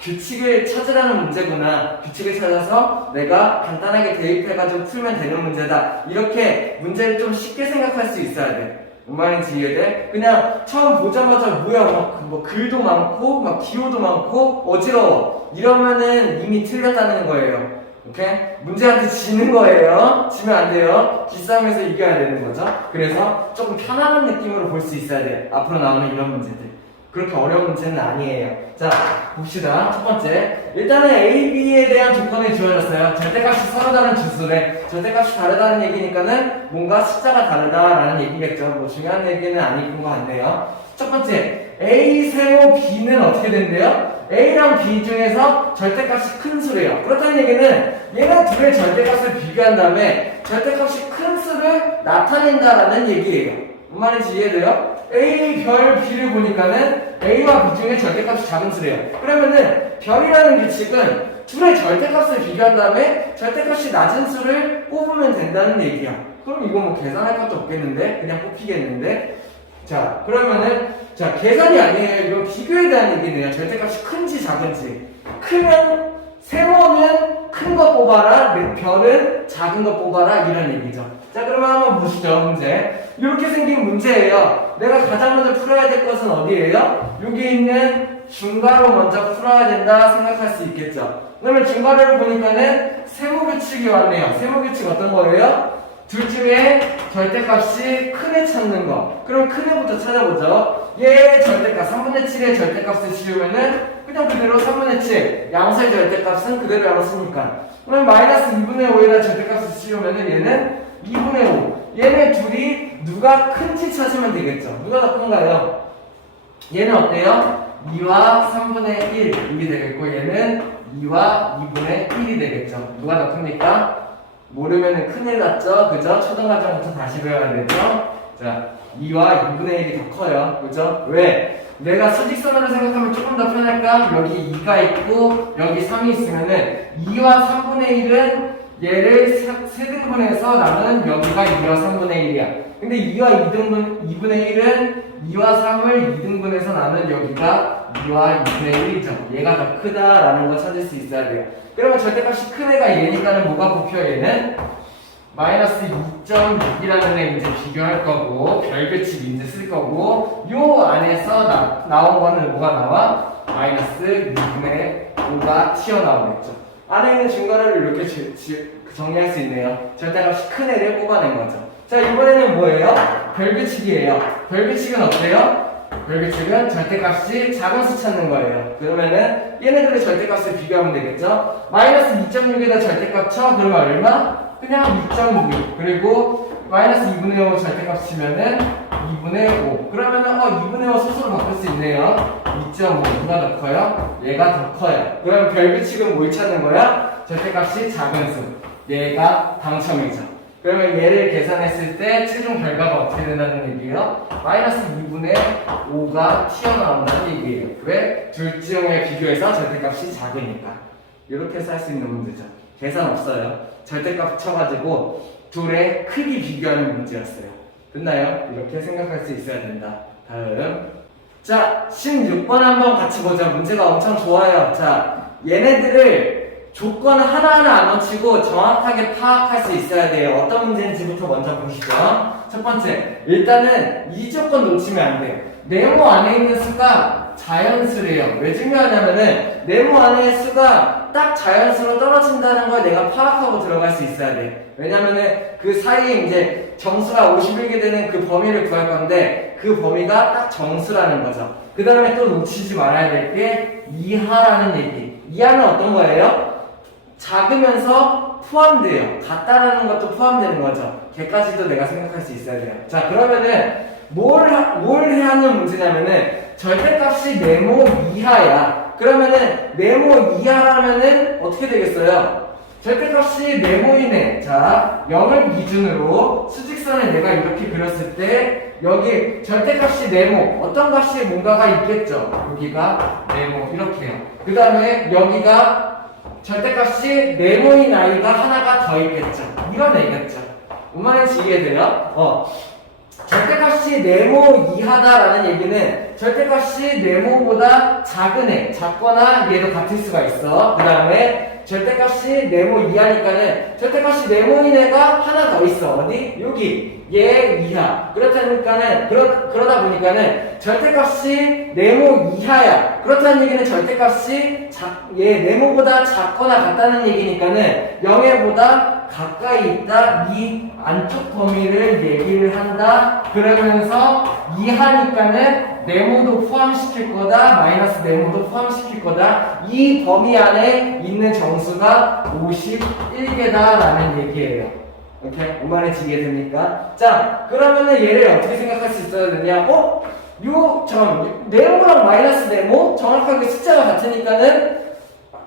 규칙을 찾으라는 문제구나. 규칙을 찾아서 내가 간단하게 대입해가지고 풀면 되는 문제다. 이렇게 문제를 좀 쉽게 생각할 수 있어야 돼. 뭔 말인지 이해돼? 그냥 처음 보자마자 뭐 글도 많고 막 기호도 많고 어지러워. 이러면은 이미 틀렸다는 거예요. 오케이? 문제한테 지는 거예요. 지면 안 돼요. 기싸움에서 이겨야 되는 거죠. 그래서 조금 편안한 느낌으로 볼 수 있어야 돼. 앞으로 나오는 이런 문제들. 그렇게 어려운 문제는 아니에요. 자, 봅시다. 첫 번째. 일단은 A, B에 대한 조건이 주어졌어요. 절대값이 서로 다른 주수래. 절대값이 다르다는 얘기니까는 뭔가 숫자가 다르다라는 얘기겠죠. 뭐 중요한 얘기는 아닌 것 같네요. 첫 번째. A, 세모, B는 어떻게 된대요? A랑 B 중에서 절대값이 큰 수래요. 그렇다는 얘기는 얘네 둘의 절대값을 비교한 다음에 절대값이 큰 수를 나타낸다라는 얘기예요. 뭔 말인지 이해돼요? A, 별, B를 보니까는 A와 B 중에 절대값이 작은 수래요. 그러면은 별이라는 규칙은 둘의 절대값을 비교한 다음에 절대값이 낮은 수를 뽑으면 된다는 얘기야. 그럼 이거 뭐 계산할 것도 없겠는데? 그냥 뽑히겠는데? 자, 그러면은 계산이 아니에요. 이거 비교에 대한 얘기네요. 절대값이 큰지 작은지. 크면 세모는 큰 거 뽑아라, 별은 작은 거 뽑아라, 이런 얘기죠. 자, 그러면 한번 보시죠. 문제. 이렇게 생긴 문제예요. 내가 가장 먼저 풀어야 될 것은 어디예요? 여기 있는 중괄호 먼저 풀어야 된다 생각할 수 있겠죠. 그러면 중괄호를 보니까는 세모규칙이 왔네요. 세모규칙 어떤 거예요? 둘 중에 절대값이 큰 애 찾는 거. 그럼 큰 애부터 찾아보죠. 얘의 절대값, 3분의 7의 절대값을 지우면은 그냥 그대로 3분의 7. 양수의 절대값은 그대로 양수니까. 그럼 마이너스 2분의 5에다 절대값을 지우면은 얘는 2분의 5. 얘네 둘이 누가 큰지 찾으면 되겠죠. 누가 더 큰가요? 얘는 어때요? 2와 3분의 1 이게 되겠고, 얘는 2와 2분의 1이 되겠죠. 누가 더 큽니까? 모르면은 큰일 났죠? 그죠? 초등과정부터 다시 배워야 되죠? 자, 2와 2분의 1이 더 커요. 그죠? 왜? 내가 수직선으로 생각하면 조금 더 편할까? 여기 2가 있고, 여기 3이 있으면은 2와 3분의 1은 얘를 세등분해서 나는 여기가 2와 3분의 1이야. 근데 2와 2분의 1은 2와 3을 2등분해서 나는 여기가 2와 2분의 1이죠. 얘가 더 크다라는 거 찾을 수 있어야 돼요. 그러면 절대값이 큰 애가 얘니까는 뭐가 뽑혀? 얘는 마이너스 2.6이라는 애 이제 비교할 거고, 별규칙 이제 쓸 거고, 요 안에서 나온 거는 뭐가 나와? 마이너스 2분의 5가 튀어나오겠죠. 안에 있는 중괄호를 이렇게 정리할 수 있네요. 절대값이 큰 애를 뽑아낸 거죠. 자, 이번에는 뭐예요? 별규칙이에요. 별규칙은 어때요? 별규칙은 절대값이 작은 수 찾는 거예요. 그러면은 얘네들의 절대값을 비교하면 되겠죠? 마이너스 2.6에다 절대값 쳐. 그러면 얼마? 그냥 2.6. 그리고 마이너스 2분의 5 절대값 치면은 2분의 5. 그러면은 2분의 5 소수로 바꿀 수 있네요. 2.5. 누가 더 커요? 얘가 더 커요. 그럼 별규칙은 뭘 찾는 거야? 절대값이 작은 수. 얘가 당첨이죠. 그러면 얘를 계산했을 때 최종 결과가 어떻게 된다는 얘기예요? 마이너스 2분의 5가 튀어나온다는 얘기예요. 왜? 둘 중에 비교해서 절대값이 작으니까. 이렇게 해서 할 수 있는 문제죠. 계산 없어요. 절대값 쳐가지고 둘의 크기 비교하는 문제였어요. 됐나요? 이렇게 생각할 수 있어야 된다. 다음. 자, 16번 한번 같이 보자. 문제가 엄청 좋아요. 자, 얘네들을 조건 하나하나 안 놓치고 정확하게 파악할 수 있어야 돼요. 어떤 문제인지부터 먼저 보시죠. 첫 번째, 일단은 이 조건 놓치면 안 돼요. 네모 안에 있는 수가 자연수래요. 왜 중요하냐면은 네모 안에 수가 딱 자연수로 떨어진다는 걸 내가 파악하고 들어갈 수 있어야 돼. 왜냐면은 그 사이에 이제 정수가 51개 되는 그 범위를 구할 건데 그 범위가 딱 정수라는 거죠. 그 다음에 또 놓치지 말아야 될 게 이하라는 얘기. 이하는 어떤 거예요? 작으면서 포함돼요. 같다라는 것도 포함되는 거죠. 걔까지도 내가 생각할 수 있어야 돼요. 자, 그러면은 뭘 해야 하는 문제냐면은 절대값이 네모 이하야. 그러면은 네모 이하라면은 어떻게 되겠어요? 절대값이 네모이네. 자, 0을 기준으로 수직선을 내가 이렇게 그렸을 때 여기 절대값이 네모, 어떤 값이 뭔가가 있겠죠. 여기가 네모 이렇게요. 그 다음에 여기가 절대값이 네모인 아이가 하나가 더 있겠죠. 이런 얘기겠죠. 뭔 말인지 이해돼요? 절대값이 네모 이하다라는 얘기는 절대값이 네모보다 작은 애, 작거나 얘도 같을 수가 있어. 그 다음에 절대값이 네모 이하니까는 절대값이 네모인 애가 하나 더 있어. 어디? 여기. 얘 이하. 그러다 보니까는 절대값이 네모 이하야. 그렇다는 얘기는 절대값이 얘 네모보다 작거나 같다는 얘기니까는 0에보다 가까이 있다. 이 안쪽 범위를 얘기를 한다. 그러면서 이하니까는 네모도 포함시킬 거다. 마이너스 네모도 포함시킬 거다. 이 범위 안에 있는 정수가 51개다라는 얘기예요. 오케이? 뭔 말인지 이해됩니까? 자, 그러면은 얘를 어떻게 생각할 수 있어야 되냐? 네모랑 마이너스 네모 정확하게 숫자가 같으니까는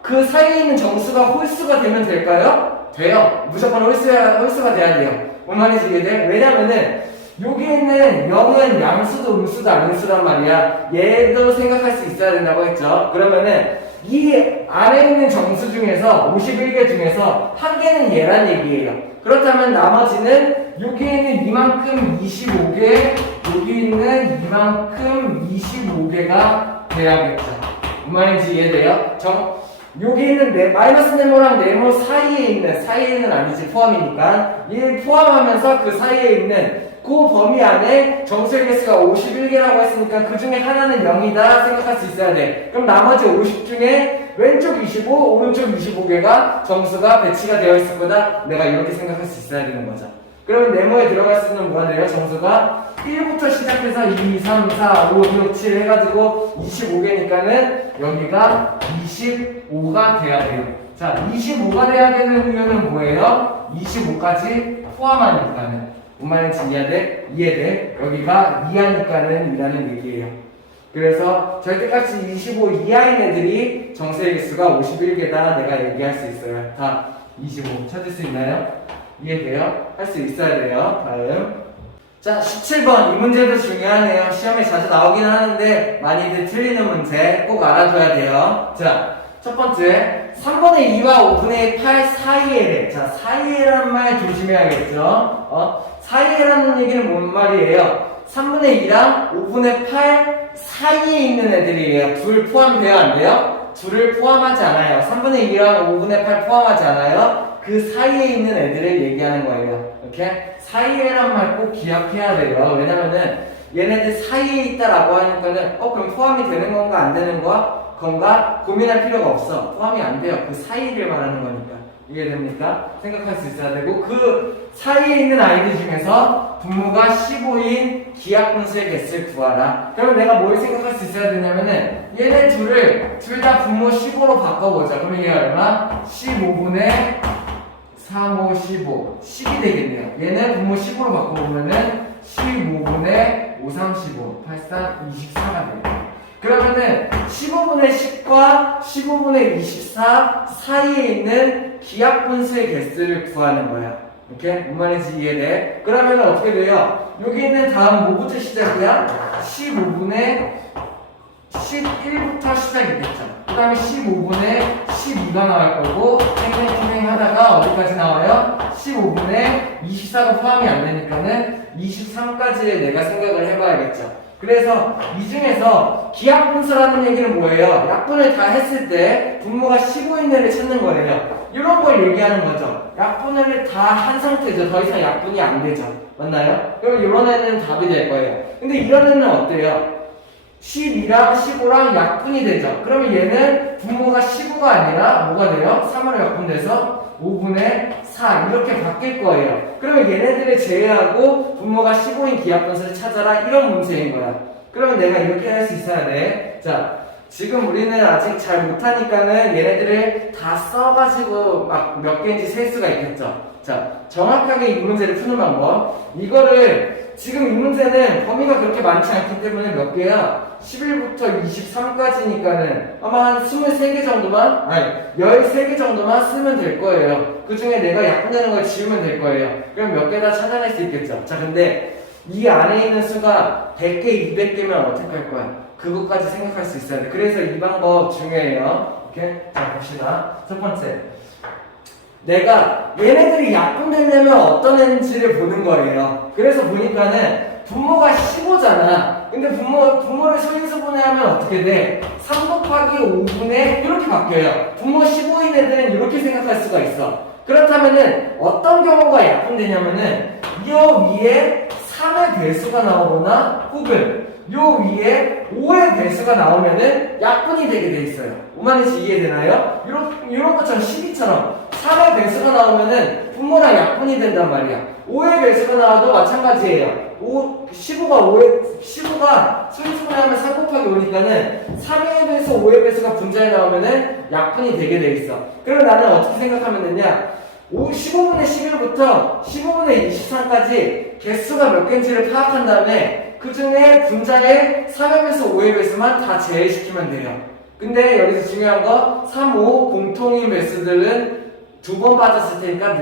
그 사이에 있는 정수가 홀수가 되면 될까요? 돼요. 무조건 홀수가 돼야 돼요. 뭔 말인지 이해돼? 왜냐면은 여기 있는 0은 양수도 음수도 아닌수란 말이야. 얘도 생각할 수 있어야 된다고 했죠. 그러면은 이 안에 있는 정수 중에서 51개 중에서 한 개는 얘란 얘기예요. 그렇다면 나머지는 여기에는 이만큼 25개, 여기 있는 이만큼 25개가 돼야겠죠. 뭔 말인지 이해돼요? 여기 있는 마이너스 네모랑 네모 사이에는 아니지, 포함이니까. 이 포함하면서 그 사이에 있는 그 범위 안에 정수의 개수가 51개라고 했으니까 그 중에 하나는 0이다 생각할 수 있어야 돼. 그럼 나머지 50 중에 왼쪽 25, 오른쪽 25개가 정수가 배치가 되어 있을 거다. 내가 이렇게 생각할 수 있어야 되는 거죠. 그러면 네모에 들어갈 수 있는 뭐가 돼요? 정수가 1부터 시작해서 2, 3, 4, 5, 6, 7 해가지고 25개니까는 여기가 25가 돼야 돼요. 자, 25가 돼야 되는 이유는 뭐예요? 25까지 포함하니까는. 뭔 말인지 이해돼? 여기가 이하니까는 이라는 얘기예요. 그래서 절대값이 25 이하인 애들이 정수의 개수가 51개다 내가 얘기할 수 있어요. 다 25 찾을 수 있나요? 이해돼요? 할 수 있어야 돼요. 다음. 자, 17번. 이 문제도 중요하네요. 시험에 자주 나오긴 하는데 많이들 틀리는 문제 꼭 알아둬야 돼요. 자, 첫 번째 3분의 2와 5분의 8 사이에래. 자, 사이에란 말 조심해야겠죠. 사이에라는 얘기는 뭔 말이에요? 3분의 2랑 5분의 8 사이에 있는 애들이에요. 둘 포함돼요? 안 돼요? 둘을 포함하지 않아요. 3분의 2랑 5분의 8 포함하지 않아요? 그 사이에 있는 애들을 얘기하는 거예요. 이렇게 사이에란 말 꼭 기억해야 돼요. 왜냐면은 얘네들 사이에 있다라고 하니까는 그럼 포함이 되는 건가 안 되는 건가 고민할 필요가 없어. 포함이 안 돼요. 그 사이를 말하는 거니까. 이해됩니까? 생각할 수 있어야 되고 그 사이에 있는 아이들 중에서 분모가 15인 기하분수의 개수를 구하라. 그러면 내가 뭘 생각할 수 있어야 되냐면은 얘네 둘 다 분모 15로 바꿔보자. 그러면 이게 얼마? 15분의 3, 5, 15 10이 되겠네요. 얘는 분모 15로 바꿔보면은 15분의 5, 3, 15 8, 3, 24가 돼요. 그러면은 15분의 10과 15분의 24 사이에 있는 기하분수의 개수를 구하는 거야. 오케이? 뭔 말인지 이해돼? 그러면 어떻게 돼요? 여기 있는 다음 뭐부터 시작이야? 15분의 11부터 시작이겠죠. 그 다음에 15분의 12가 나올 거고 팽팽 하다 하나가 어디까지 나와요? 15분의 24가 포함이 안 되니까는 23까지를 내가 생각을 해봐야겠죠. 그래서 이 중에서 기하분수라는 얘기는 뭐예요? 약분을 다 했을 때 분모가 15 이내를 찾는 거예요. 이런 걸 얘기하는 거죠. 약분을 다 한 상태죠. 더 이상 약분이 안 되죠. 맞나요? 그럼 이런 애는 답이 될 거예요. 근데 이런 애는 어때요? 12랑 15랑 약분이 되죠. 그러면 얘는 분모가 15가 아니라 뭐가 돼요? 3으로 약분돼서 5분의 4 이렇게 바뀔 거예요. 그러면 얘네들을 제외하고 분모가 15인 기하분수를 찾아라 이런 문제인 거야. 그러면 내가 이렇게 할 수 있어야 돼. 자, 지금 우리는 아직 잘 못하니까는 얘네들을 다 써가지고 막 몇 개인지 셀 수가 있겠죠. 자, 정확하게 이 문제를 푸는 방법. 이거를 지금 이 문제는 범위가 그렇게 많지 않기 때문에 몇 개야? 11부터 23까지니까는 아마 한 23개 정도만, 아니 13개 정도만 쓰면 될 거예요. 그 중에 내가 약분되는 걸 지우면 될 거예요. 그럼 몇 개나 찾아낼 수 있겠죠. 자, 근데 이 안에 있는 수가 100개, 200개면 어떻게 할 거야? 그것까지 생각할 수 있어야 돼. 그래서 이 방법 중요해요. 오케이? 자, 봅시다. 첫 번째. 내가 얘네들이 약분되려면 어떤 애인지를 보는 거예요. 그래서 보니까는 분모가 15잖아. 근데 분모를 소인수분해하면 어떻게 돼? 3 곱하기 5분의 이렇게 바뀌어요. 분모 15인 애들은 이렇게 생각할 수가 있어. 그렇다면은 어떤 경우가 약분되냐면은 요 위에 3의 배수가 나오거나 혹은 요 위에 5의 배수가 나오면은 약분이 되게 돼 있어요. 오만이지 이해되나요? 이런 것처럼 12처럼 3의 배수가 나오면은 분모랑 약분이 된단 말이야. 5의 배수가 나와도 마찬가지예요. 15가 소인수분해하면 3 곱하기 5니까는 3의 배수, 5의 배수가 분자에 나오면은 약분이 되게 돼 있어. 그럼 나는 어떻게 생각하면 되냐? 15분의 11부터 15분의 23까지 개수가 몇 개인지를 파악한 다음에 그 중에 분자에 3의 배수, 5의 배수만 다 제외시키면 돼요. 근데 여기서 중요한 거 3, 5 공통인 배수들은 2번 빠졌을 테니까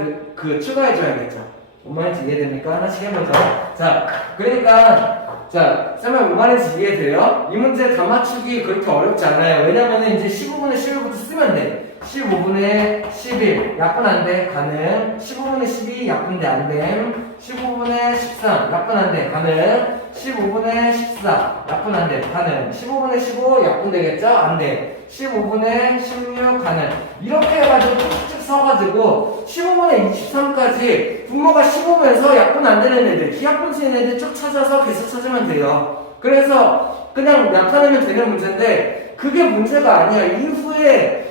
추가해줘야겠죠. 뭔 말인지 이해됩니까? 하나씩 해보죠. 자, 그러니까 자, 쌤은 뭔 말인지 이해돼요? 이 문제 다 맞추기 그렇게 어렵지 않아요. 왜냐면은 이제 15분의 11부터 쓰면 돼. 15분의 11 약분 안 돼. 가능. 15분의 12 약분돼 안 됨. 15분의 13 약분 안 돼. 가능. 15분의 14 약분 안 돼. 가능. 15분의 15 약분 되겠죠? 안 돼. 15분의 16 가능. 이렇게 해가지고 쭉쭉 써가지고 15분의 23까지 분모가 15면서 약분 안 되는 애들, 기하분수인 애들 쭉 찾아서 개수 찾으면 돼요. 그래서 그냥 나타내면 되는 문제인데 그게 문제가 아니야. 이후에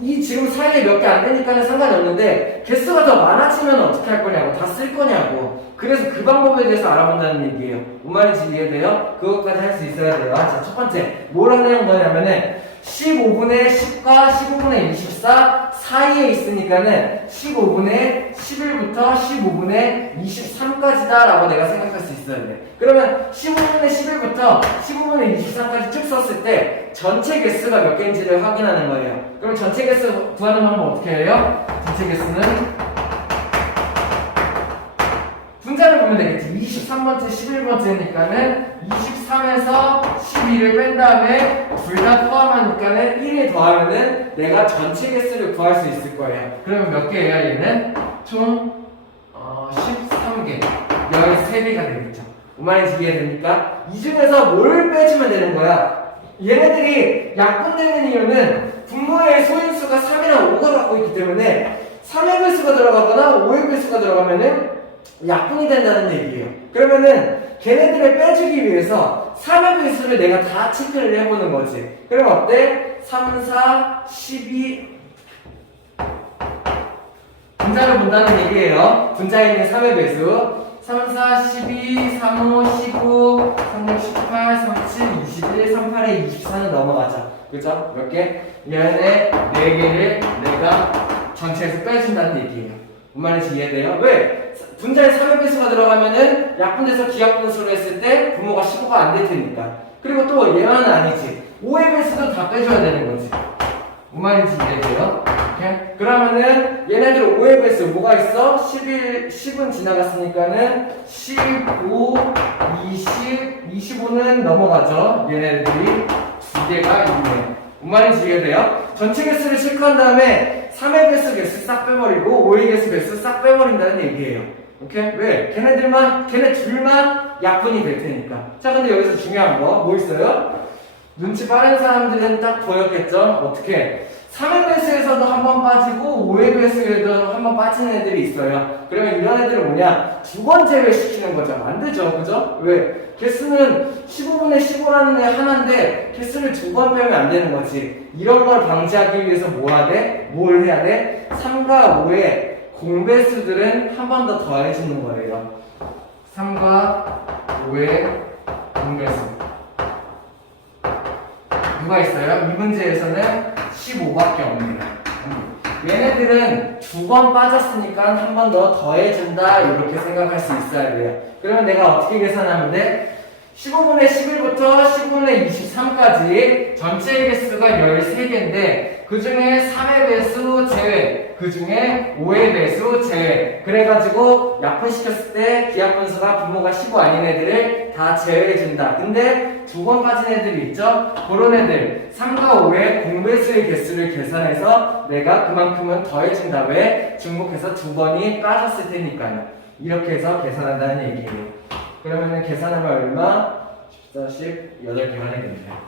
이 지금 사이에 몇 개 안 되니까는 상관이 없는데 개수가 더 많아지면 어떻게 할 거냐고, 다 쓸 거냐고. 그래서 그 방법에 대해서 알아본다는 얘기예요. 뭔 말인지 이해돼요? 그것까지 할 수 있어야 돼요. 자, 첫 번째 뭘 하려는 거냐면은 15분의 10과 15분의 24 사이에 있으니까는 15분의 11부터 15분의 23까지다 라고 내가 생각할 수 있어야 돼. 그러면 15분의 11부터 15분의 23까지 쭉 썼을 때 전체 개수가 몇 개인지를 확인하는 거예요. 그럼 전체 개수 구하는 방법 어떻게 해요? 전체 개수는 분자를 보면 되겠지. 23번째, 11번째니까는 23에서 12를 뺀 다음에 둘 다 포함하니까는 1을 더하면은 내가 전체 개수를 구할 수 있을 거예요. 그러면 몇 개예요, 얘는? 총 13개, 13개가 되겠죠. 뭔 말인지 이해됩니까? 이 중에서 뭘 빼주면 되는 거야? 얘네들이 약분되는 이유는 분모의 소인수가 3이랑 5가 갖고 있기 때문에 3의 배수가 들어가거나 5의 배수가 들어가면은 약분이 된다는 얘기예요. 그러면은 걔네들을 빼주기 위해서 3의 배수를 내가 다 체크를 해보는 거지. 그럼 어때? 3, 4, 12 분자를 본다는 얘기예요. 분자에 있는 3의 배수 3, 4, 12, 3, 5, 15, 3, 6, 18, 37, 21, 38에 24는 넘어가죠. 그죠? 몇 개? 얘네 4개를 내가 전체에서 빼준다는 얘기예요. 뭔 말인지 이해돼요? 왜? 분자에 3의 배수가 들어가면은 약분돼서 기하분수로 했을 때 분모가 15가 안 될 테니까. 그리고 또 얘만은 아니지. 5의 배수도 다 빼줘야 되는 거지. 뭔 말인지 이해돼요? 오케이? 그러면은 얘네들 5의 배수 뭐가 있어? 10은 지나갔으니까는 15, 20, 25는 넘어가죠. 얘네들이 두 개가 있네. 뭔 말인지 이해돼요? 전체 개수를 체크한 다음에 3의 배수 개수 싹 빼버리고 5의 개수 배수 싹 빼버린다는 얘기예요. 오케이? 왜? 걔네 둘만 약분이 될 테니까. 자, 근데 여기서 중요한 거 뭐 있어요? 눈치 빠른 사람들은 딱 보였겠죠? 어떻게? 3의 배수에서도 한 번 빠지고 5의 배수에도 한 번 빠지는 애들이 있어요. 그러면 이런 애들은 뭐냐? 두 번 제외시키는 거죠. 안 되죠. 그죠? 왜? 개수는 15분의 15라는 애 하나인데 개수를 두 번 빼면 안 되는 거지. 이런 걸 방지하기 위해서 뭐 해야 돼? 뭘 해야 돼? 3과 5의 공배수들은 한 번 더 더해주는 거예요. 3과 5의 공배수. 누가 있어요? 이 문제에서는 15밖에 없네요. 얘네들은 두 번 빠졌으니까 한 번 더 더해준다 이렇게 생각할 수 있어야 돼요. 그러면 내가 어떻게 계산하면 돼? 15분의 11부터 15분의 23까지 전체 개수가 13개인데 그 중에 3의 배수 제외, 그 중에 5의 배수 제외. 그래가지고 약분시켰을 때 기하분수가 분모가 15 아닌 애들을 다 제외해준다. 근데 두 번 빠진 애들이 있죠? 그런 애들 3과 5의 공배수의 개수를 계산해서 내가 그만큼은 더해준다. 왜? 중복해서 두 번이 빠졌을 테니까요. 이렇게 해서 계산한다는 얘기예요. 그러면은 계산하면 얼마? 14, 18개가 되겠네요.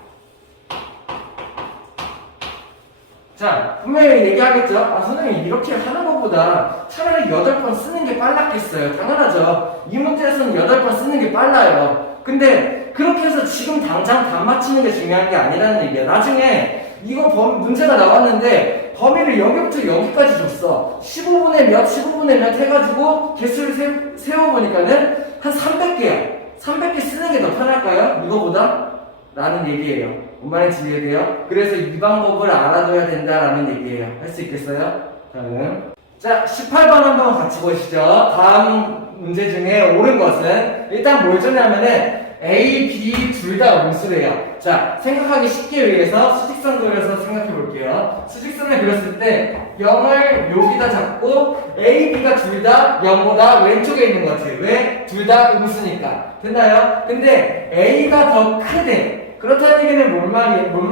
자, 분명히 얘기하겠죠? 아, 선생님, 이렇게 하는 것보다 차라리 8번 쓰는 게 빨랐겠어요. 당연하죠. 이 문제에서는 8번 쓰는 게 빨라요. 근데 그렇게 해서 지금 당장 답 맞히는 게 중요한 게 아니라는 얘기야. 나중에 이거 문제가 나왔는데 범위를 여기부터 여기까지 줬어. 15분의 몇 해가지고 개수를 세워보니까는 한 300개야. 300개 쓰는 게 더 편할까요? 이거보다? 라는 얘기예요. 뭔 말인지 이해돼요? 그래서 이 방법을 알아둬야 된다라는 얘기예요. 할 수 있겠어요? 다음. 자, 18번 한번 같이 보시죠. 다음 문제 중에 옳은 것은 일단 뭘 주냐면은 A, B 둘 다 음수래요. 자, 생각하기 쉽게 위해서 수직선 그려서 생각해 볼게요. 수직선을 그렸을 때 0을 여기다 잡고 A, B가 둘 다 0보다 왼쪽에 있는 거지. 왜? 둘 다 음수니까. 됐나요? 근데 A가 더 크대. 그렇다는 얘기는 뭔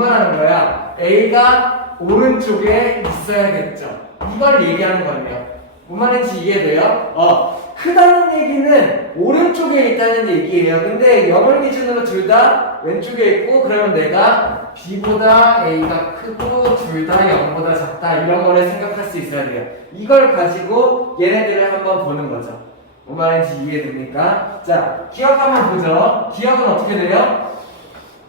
말하는 거야? A가 오른쪽에 있어야겠죠. 이걸 얘기하는 거예요. 뭔 말인지 이해돼요? 크다는 얘기는 오른쪽에 있다는 얘기예요. 근데 0을 기준으로 둘 다 왼쪽에 있고 그러면 내가 B보다 A가 크고 둘 다 0보다 작다 이런 거를 생각할 수 있어야 돼요. 이걸 가지고 얘네들을 한번 보는 거죠. 뭔 말인지 이해됩니까? 자, 기억 한번 보죠. 기억은 어떻게 돼요?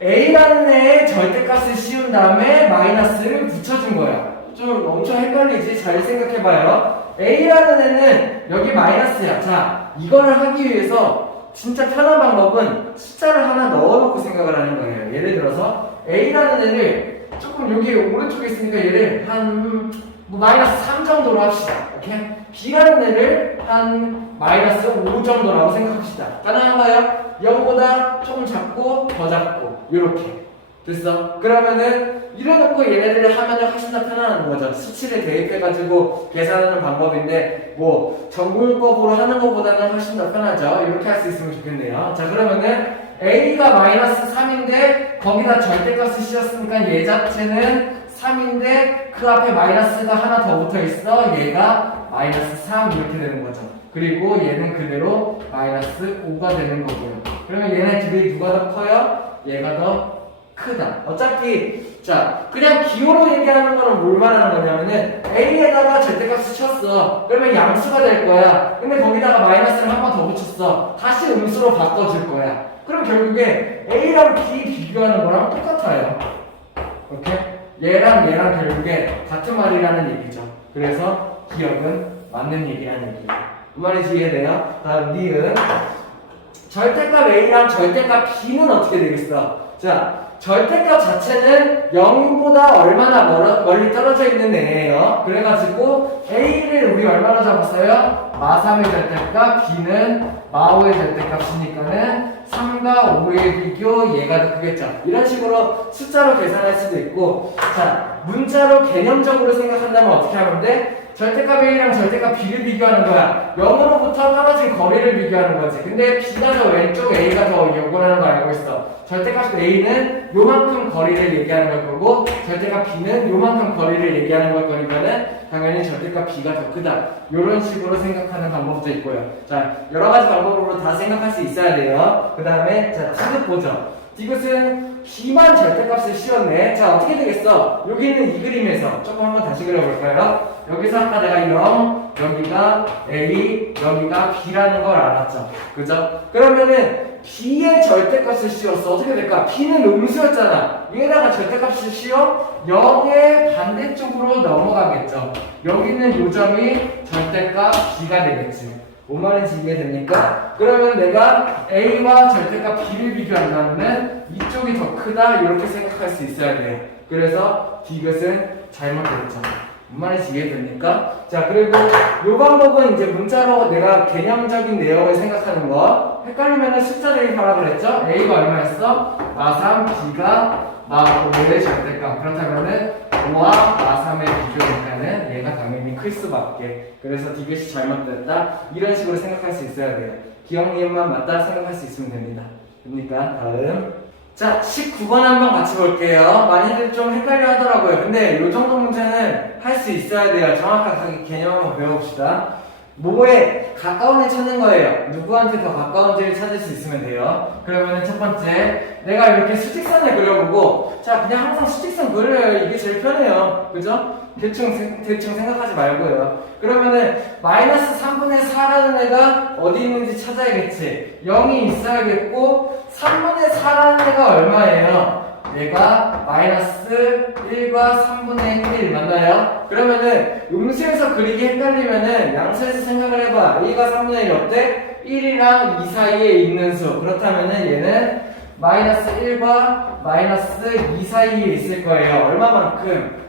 A라는 애의 절대값을 씌운 다음에 마이너스를 붙여준 거야. 좀 엄청 헷갈리지? 잘 생각해봐요. A라는 애는 여기 마이너스야. 자, 이거를 하기 위해서 진짜 편한 방법은 숫자를 하나 넣어놓고 생각을 하는 거예요. 예를 들어서 A라는 애를 조금 여기 오른쪽에 있으니까 얘를 한 마이너스 3 정도로 합시다. 오케이? B라는 애를 한 마이너스 5 정도라고 생각합시다. 가능한가요? 0보다 조금 작고 더 작고 요렇게 됐어? 그러면은 이래놓고 얘네들을 하면은 훨씬 더 편안한 거죠. 수치를 대입해가지고 계산하는 방법인데 뭐 전공법으로 하는 것보다는 훨씬 더 편하죠. 이렇게 할 수 있으면 좋겠네요. 자, 그러면은 A가 마이너스 3인데 거기다 절대값을 씌웠으니까 얘 자체는 3인데 그 앞에 마이너스가 하나 더 붙어있어. 얘가 마이너스 3 이렇게 되는 거죠. 그리고 얘는 그대로 마이너스 5가 되는 거고요. 그러면 얘네 둘이 누가 더 커요? 얘가 더 크다. 어차피 자, 그냥 기호로 얘기하는 거는 뭘 말하는 거냐면은 A에다가 절대값을 쳤어. 그러면 양수가 될 거야. 근데 거기다가 마이너스를 한 번 더 붙였어. 다시 음수로 바꿔줄 거야. 그럼 결국에 A랑 B 비교하는 거랑 똑같아요. 오케이? 얘랑 결국에 같은 말이라는 얘기죠. 그래서 기억은 맞는 얘기라는 얘기예요. 그 말인지 이해돼요? 다음 니은 절대값 A랑 절대값 B는 어떻게 되겠어? 자, 절대값 자체는 0보다 얼마나 멀리 떨어져 있는 애예요. 그래가지고 A를 우리 얼마나 잡았어요? 마3의 절대값, B는 마5의 절대값이니까는 3과 5의 비교 얘가 더 크겠죠. 이런 식으로 숫자로 계산할 수도 있고, 자, 문자로 개념적으로 생각한다면 어떻게 하면 돼? 절대값 A랑 절대값 B를 비교하는 거야. 0으로부터 떨어진 거리를 비교하는 거지. 근데 B가 더 왼쪽, A가 더 요구하는 걸 알고 있어. 절대값 A는 요만큼 거리를 얘기하는 걸 거고 절대값 B는 요만큼 거리를 얘기하는 걸 거니까는 당연히 절대값 B가 더 크다. 이런 식으로 생각하는 방법도 있고요. 자, 여러 가지 방법으로 다 생각할 수 있어야 돼요. 그 다음에 자, 디귿 보죠. 디귿은 B만 절대값을 씌웠네. 자, 어떻게 되겠어? 여기 있는 이 그림에서 조금 한번 다시 그려볼까요? 여기서 아까 내가 0, 여기가 A, 여기가 B라는 걸 알았죠. 그죠? 그러면은 B의 절대값을 씌웠어. 어떻게 될까? B는 음수였잖아. 얘에다가 절대값을 씌워 0의 반대쪽으로 넘어가겠죠. 여기 있는 요점이 절대값 B가 되겠지. 뭔 말인지 이해됩니까? 그러면 내가 A와 절대값 B를 비교한다면 이쪽이 더 크다 이렇게 생각할 수 있어야 돼요. 그래서 디귿은 잘못됐죠. 뭔 말인지 이해됩니까? 자, 그리고 이 방법은 이제 문자로 내가 개념적인 내용을 생각하는 거. 헷갈리면 숫자 대입하라 그랬죠? A가 얼마였어? 마3, B가 마5의 절대값. 그렇다면은 5와 마3의 비교니까는 얘가 당연히 클 수밖에. 그래서 디귿이 잘못됐다. 이런 식으로 생각할 수 있어야 돼요. 기억니은만 맞다 생각할 수 있으면 됩니다. 됩니까? 다음. 자, 19번 한번 같이 볼게요. 많이들 좀 헷갈려 하더라고요. 근데 이 정도 문제는 할 수 있어야 돼요. 정확하게 개념 한번 배워봅시다. 뭐에 가까운 애 찾는 거예요. 누구한테 더 가까운지를 찾을 수 있으면 돼요. 그러면 첫 번째, 내가 이렇게 수직선을 그려보고, 자, 그냥 항상 수직선 그려요. 이게 제일 편해요. 그죠? 대충 생각하지 말고요. 그러면은 마이너스 3분의 4라는 애가 어디 있는지 찾아야겠지. 0이 있어야겠고 3분의 4라는 애가 얼마예요? 얘가 마이너스 1과 3분의 1 맞나요? 그러면은 음수에서 그리기 헷갈리면은 양수에서 생각을 해봐. A가 3분의 1 어때? 1이랑 2 사이에 있는 수. 그렇다면은 얘는 마이너스 1과 마이너스 2 사이에 있을 거예요. 얼마만큼?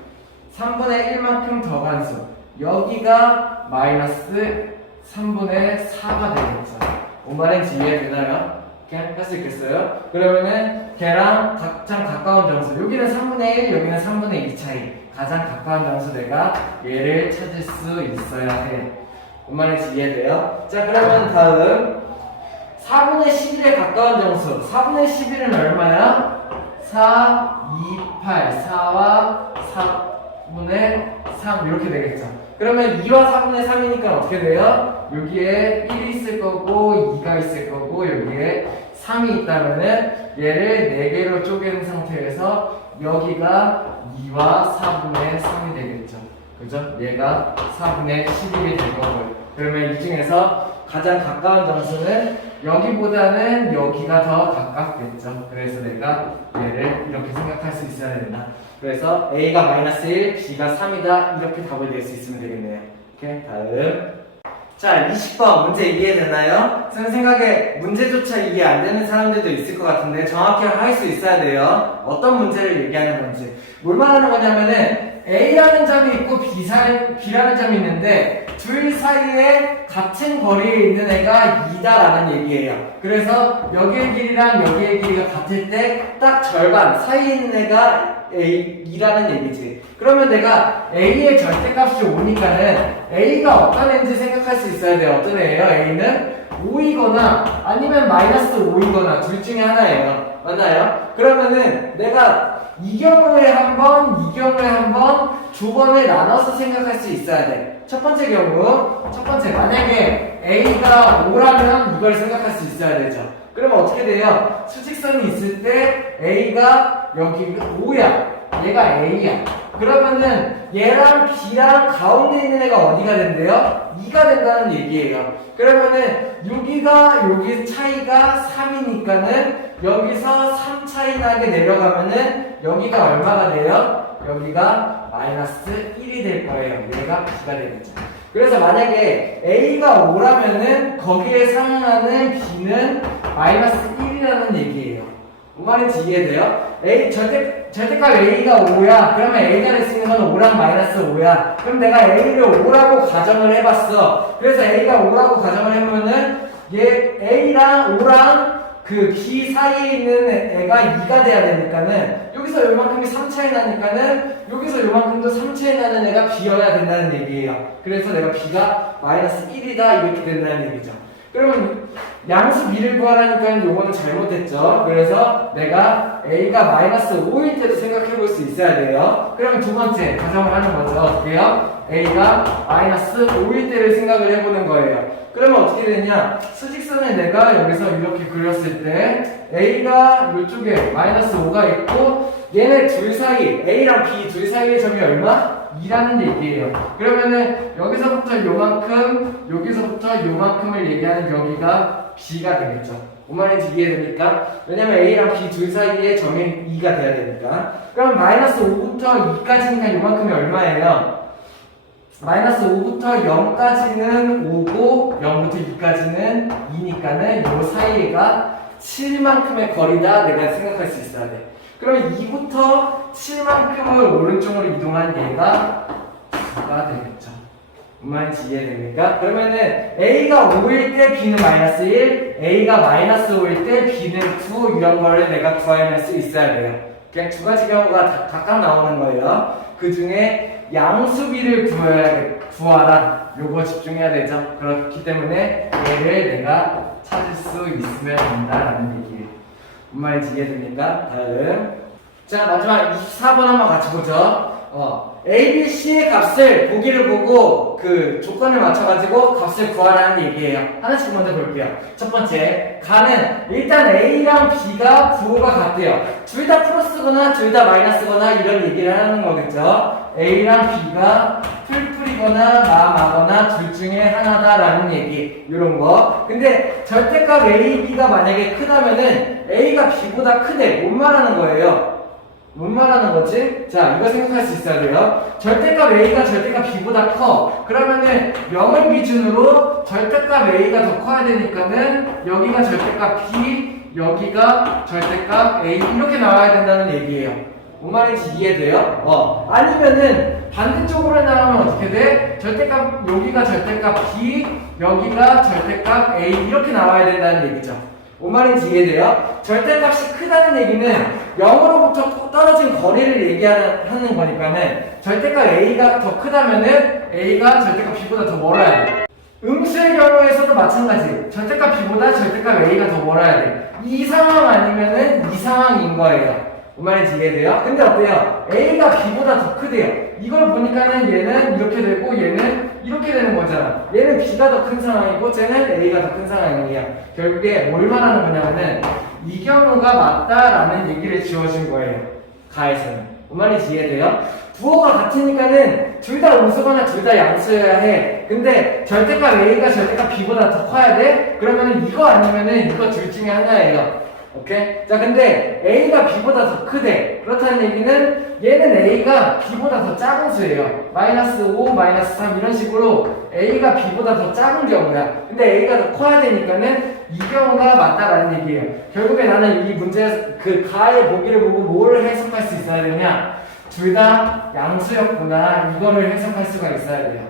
3분의 1만큼 더 간 수. 여기가 마이너스 3분의 4가 되겠죠. 뭔 말인지 이해되나요? 이렇게 할 수 있겠어요? 그러면은 걔랑 가장 가까운 점수. 여기는 3분의 1, 여기는 3분의 2 차이. 가장 가까운 점수 내가 얘를 찾을 수 있어야 해. 뭔 말인지 이해돼요? 자, 그러면 다음 4분의 11에 가까운 점수. 4분의 11은 얼마야? 4, 2, 8. 4와 4분의 3 이렇게 되겠죠. 그러면 2와 4분의 3이니까 어떻게 돼요? 여기에 1이 있을 거고 2가 있을 거고 여기에 3이 있다면은 얘를 4개로 쪼개는 상태에서 여기가 2와 4분의 3이 되겠죠. 그죠? 얘가 4분의 11이 될 거고요. 그러면 이 중에서 가장 가까운 점수는 여기보다는 여기가 더 가깝겠죠. 그래서 내가 얘를 이렇게 생각할 수 있어야 된다. 그래서 A가 마이너스 1, B가 3이다. 이렇게 답을 낼 수 있으면 되겠네요. 오케이, 다음. 자, 20번 문제 이해되나요? 제 생각에 문제조차 이해 안 되는 사람들도 있을 것 같은데 정확히 할 수 있어야 돼요. 어떤 문제를 얘기하는 건지. 뭘 말하는 거냐면은 A라는 점이 있고 B라는 점이 있는데 둘 사이에 같은 거리에 있는 애가 2다라는 얘기예요. 그래서 여기의 길이랑 여기의 길이가 같을 때 딱 절반 사이에 있는 애가 A라는 얘기지. 그러면 내가 A의 절대값이 5니까는 A가 어떤 애인지 생각할 수 있어야 돼요. 어떤 애예요? A는 5이거나 아니면 마이너스 5이거나 둘 중에 하나예요. 맞나요? 그러면은 내가 이 경우에 한 번, 이 경우에 한 번, 두 번을 나눠서 생각할 수 있어야 돼. 첫 번째 경우, 만약에 A가 5라면 이걸 생각할 수 있어야 되죠. 그러면 어떻게 돼요? 수직선이 있을 때 A가 여기 5야. 얘가 A야. 그러면은 얘랑 B랑 가운데 있는 애가 어디가 된대요? 2가 된다는 얘기예요. 그러면은 여기가 여기 차이가 3이니까는 여기서 3 차이 나게 내려가면은 여기가 얼마가 돼요? 여기가 마이너스 1이 될 거예요. 얘가 B가 되겠죠. 그래서 만약에 A가 5라면은 거기에 상응하는 B는 마이너스 1이라는 얘기예요. 뭔 말인지 이해돼요? 절대값 A가 5야. 그러면 A가 될 수 있는 건 5랑 마이너스 5야. 그럼 내가 A를 5라고 가정을 해봤어. 그래서 A가 5라고 가정을 해보면은 얘 A랑 5랑 그 B 사이에 있는 애가 2가 돼야 되니까는 여기서 요만큼이 3 차이 나니까는 여기서 요만큼도 3 차이 나는 애가 B여야 된다는 얘기예요. 그래서 내가 B가 마이너스 1이다 이렇게 된다는 얘기죠. 그러면 양수 B를 구하라니까 요거는 잘못했죠. 그래서 내가 A가 마이너스 5일 때도 생각해 볼 수 있어야 돼요. 그러면 두 번째 가정을 하는 거죠. 어떻게 해요? A가 마이너스 5일 때를 생각을 해보는 거예요. 그러면 어떻게 되냐? 수직선을 내가 여기서 이렇게 그렸을 때 A가 이쪽에 마이너스 5가 있고 얘네 둘 사이, A랑 B 둘 사이의 점이 얼마? 2라는 얘기예요. 그러면은 여기서부터 요만큼, 여기서부터 요만큼을 얘기하는 여기가 B가 되겠죠. 뭔 말인지 이해됩니까? 왜냐면 A랑 B 둘 사이의 점이 2가 돼야 되니까. 그럼 마이너스 5부터 2까지니까 요만큼이 얼마예요? 마이너스 5부터 0까지는 5고 0부터 2까지는 2니까는 요 사이가 7만큼의 거리다 내가 생각할 수 있어야 돼. 그럼 2부터 7만큼을 오른쪽으로 이동한 얘가 2가 되겠죠. 무슨 말인지 이해됩니까? 그러면은 A가 5일 때 B는 마이너스 1, A가 마이너스 5일 때 B는 9 이런 거를 내가 구해낼 수 있어야 돼요. 그냥 두 가지 경우가 각각 나오는 거예요. 그 중에 양수비를 구하라. 요거 집중해야 되죠. 그렇기 때문에 얘를 내가 찾을 수 있으면 된다라는 얘기예요. 무슨 말인지 이해됩니까? 다음. 자, 마지막 24번 한번 같이 보죠. A, B, C의 값을 보기를 보고 그 조건을 맞춰가지고 값을 구하라는 얘기예요. 하나씩 먼저 볼게요. 첫 번째, 가는 일단 A랑 B가 부호가 같대요. 둘 다 플러스거나 둘 다 마이너스거나 이런 얘기를 하는 거겠죠. A랑 B가 풀풀이거나 마마거나 둘 중에 하나다라는 얘기, 이런 거. 근데 절대값 A, B가 만약에 크다면은 A가 B보다 크대. 뭔 말하는 거예요? 뭔 말하는 거지? 자, 이거 생각할 수 있어야 돼요. 절대값 A가 절대값 B보다 커. 그러면은 0을 기준으로 절대값 A가 더 커야 되니까는 여기가 절대값 B, 여기가 절대값 A 이렇게 나와야 된다는 얘기예요. 뭔 말인지 이해돼요? 아니면은 반대쪽으로 나오면 어떻게 돼? 절대값 여기가 절대값 B, 여기가 절대값 A 이렇게 나와야 된다는 얘기죠. 뭔 말인지 이해돼요? 절대값이 크다는 얘기는 0으로부터 떨어진 거리를 얘기하는 거니까는 절대값 A가 더 크다면은 A가 절대값 B보다 더 멀어야 돼. 음수의 경우에서도 마찬가지. 절대값 B보다 절대값 A가 더 멀어야 돼. 이 상황 아니면은 이 상황인 거예요. 뭔 말인지 이해돼요? 근데 어때요? A가 B보다 더 크대요. 이걸 보니까는 얘는 이렇게 되고 얘는 이렇게 되는 거잖아. 얘는 B가 더 큰 상황이고 쟤는 A가 더 큰 상황이야. 결국에 뭘 말하는 거냐면은 이 경우가 맞다라는 얘기를 지어준 거예요. 가에서는. 뭔 말인지 이해돼요? 부호가 같으니까는 둘 다 음수거나 둘 다 양수여야 해. 근데 절대값 A가 절대값 B보다 더 커야 돼? 그러면은 이거 아니면은 이거 둘 중에 하나예요. 오케이? 자, 근데 A가 B보다 더 크대. 그렇다는 얘기는 얘는 A가 B보다 더 작은 수예요. 마이너스 5, 마이너스 3 이런 식으로 A가 B보다 더 작은 경우야. 근데 A가 더 커야 되니까는 이 경우가 맞다라는 얘기예요. 결국에 나는 이 문제 그 가의 보기를 보고 뭘 해석할 수 있어야 되냐? 둘 다 양수였구나. 이거를 해석할 수가 있어야 돼요.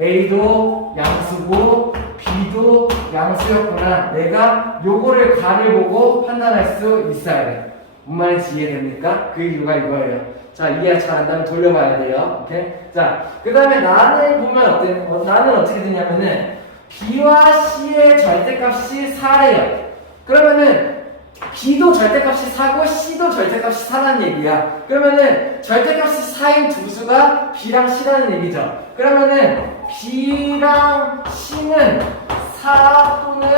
A도 양수고 B도 양수였구나. 내가 요거를 가를 보고 판단할 수 있어야 돼. 뭔 말인지 이해됩니까? 그 이유가 이거예요. 자, 이해 잘 안다면 돌려봐야 돼요. 오케이? 자, 그 다음에 나를 보면 나는 어떻게 되냐면은 B와 C의 절대값이 4래요. 그러면은 B도 절대값이 4고 C도 절대값이 4라는 얘기야. 그러면은 절대값이 4인 두 수가 B랑 C라는 얘기죠. 그러면은 B랑 C는 4 또는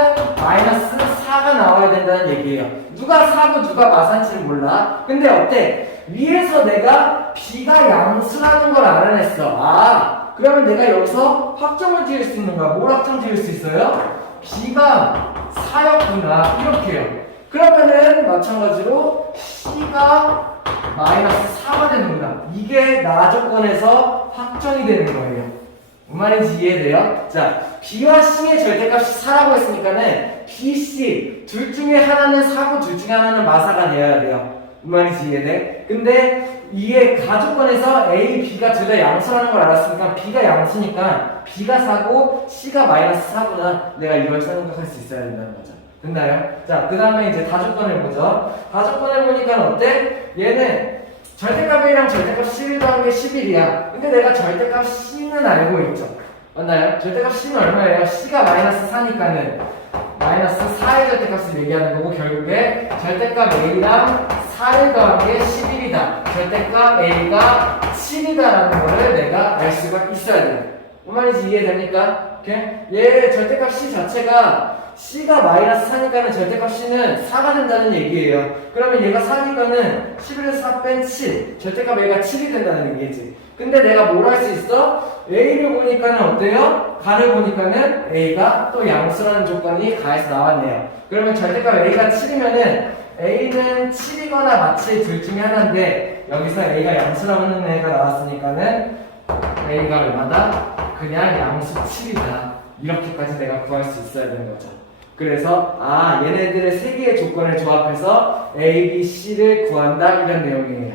마이너스 4가 나와야 된다는 얘기예요. 누가 4고 누가 마산지를 몰라. 근데 어때? 위에서 내가 B가 양수라는 걸 알아냈어. 그러면 내가 여기서 확정을 지을 수 있는 거야. 뭘 확정 지을 수 있어요? B가 4였구나. 이렇게요. 그러면은 마찬가지로 C가 마이너스 4가 되는 거다. 이게 나 조건에서 확정이 되는 거예요. 뭔 말인지 이해돼요? 자, B와 C의 절대값이 4라고 했으니까는 B, C 둘 중에 하나는 4고 둘 중에 하나는 마사가 되어야 돼요. 뭔 말인지 이해돼? 근데 이게 가조건에서 A, B가 둘 다 양수라는 걸 알았으니까 B가 양수니까 B가 4고 C가 마이너스 4구나. 내가 이걸 생각할 수 있어야 된다는 거죠. 됐나요? 자, 그 다음에 이제 다조건을 보죠. 다조건을 보니까 어때? 얘는 절대값 A랑 절대값 C를 더한 게 11이야. 근데 내가 절대값 C는 알고 있죠. 맞나요? 절대값 C는 얼마예요? C가 마이너스 4니까는 마이너스 4의 절대값을 얘기하는 거고, 결국에 절대값 A랑 4를 더한 게 11이다. 절대값 A가 7이다라는 거를 내가 알 수가 있어야 돼요. 뭔 말인지 이해됩니까? 오케이? 얘 절대값 C 자체가 C가 마이너스 4니까는 절대값 C는 4가 된다는 얘기예요. 그러면 얘가 4니까는 11에서 4 뺀 7. 절대값 A가 7이 된다는 얘기지. 근데 내가 뭘 할 수 있어? A를 보니까는 어때요? 가를 보니까는 A가 또 양수라는 조건이 가에서 나왔네요. 그러면 절대값 A가 7이면은 A는 7이거나 마치 둘 중에 하나인데, 여기서 A가 양수라는 애가 나왔으니까는 A가 얼마다? 그냥 양수 7이다. 이렇게까지 내가 구할 수 있어야 되는 거죠. 그래서 얘네들의 세 개의 조건을 조합해서 A, B, C를 구한다, 이런 내용이에요.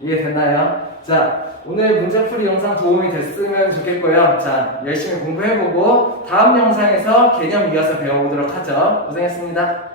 이해됐나요? 자, 오늘 문제풀이 영상 도움이 됐으면 좋겠고요. 자, 열심히 공부해보고 다음 영상에서 개념 이어서 배워보도록 하죠. 고생했습니다.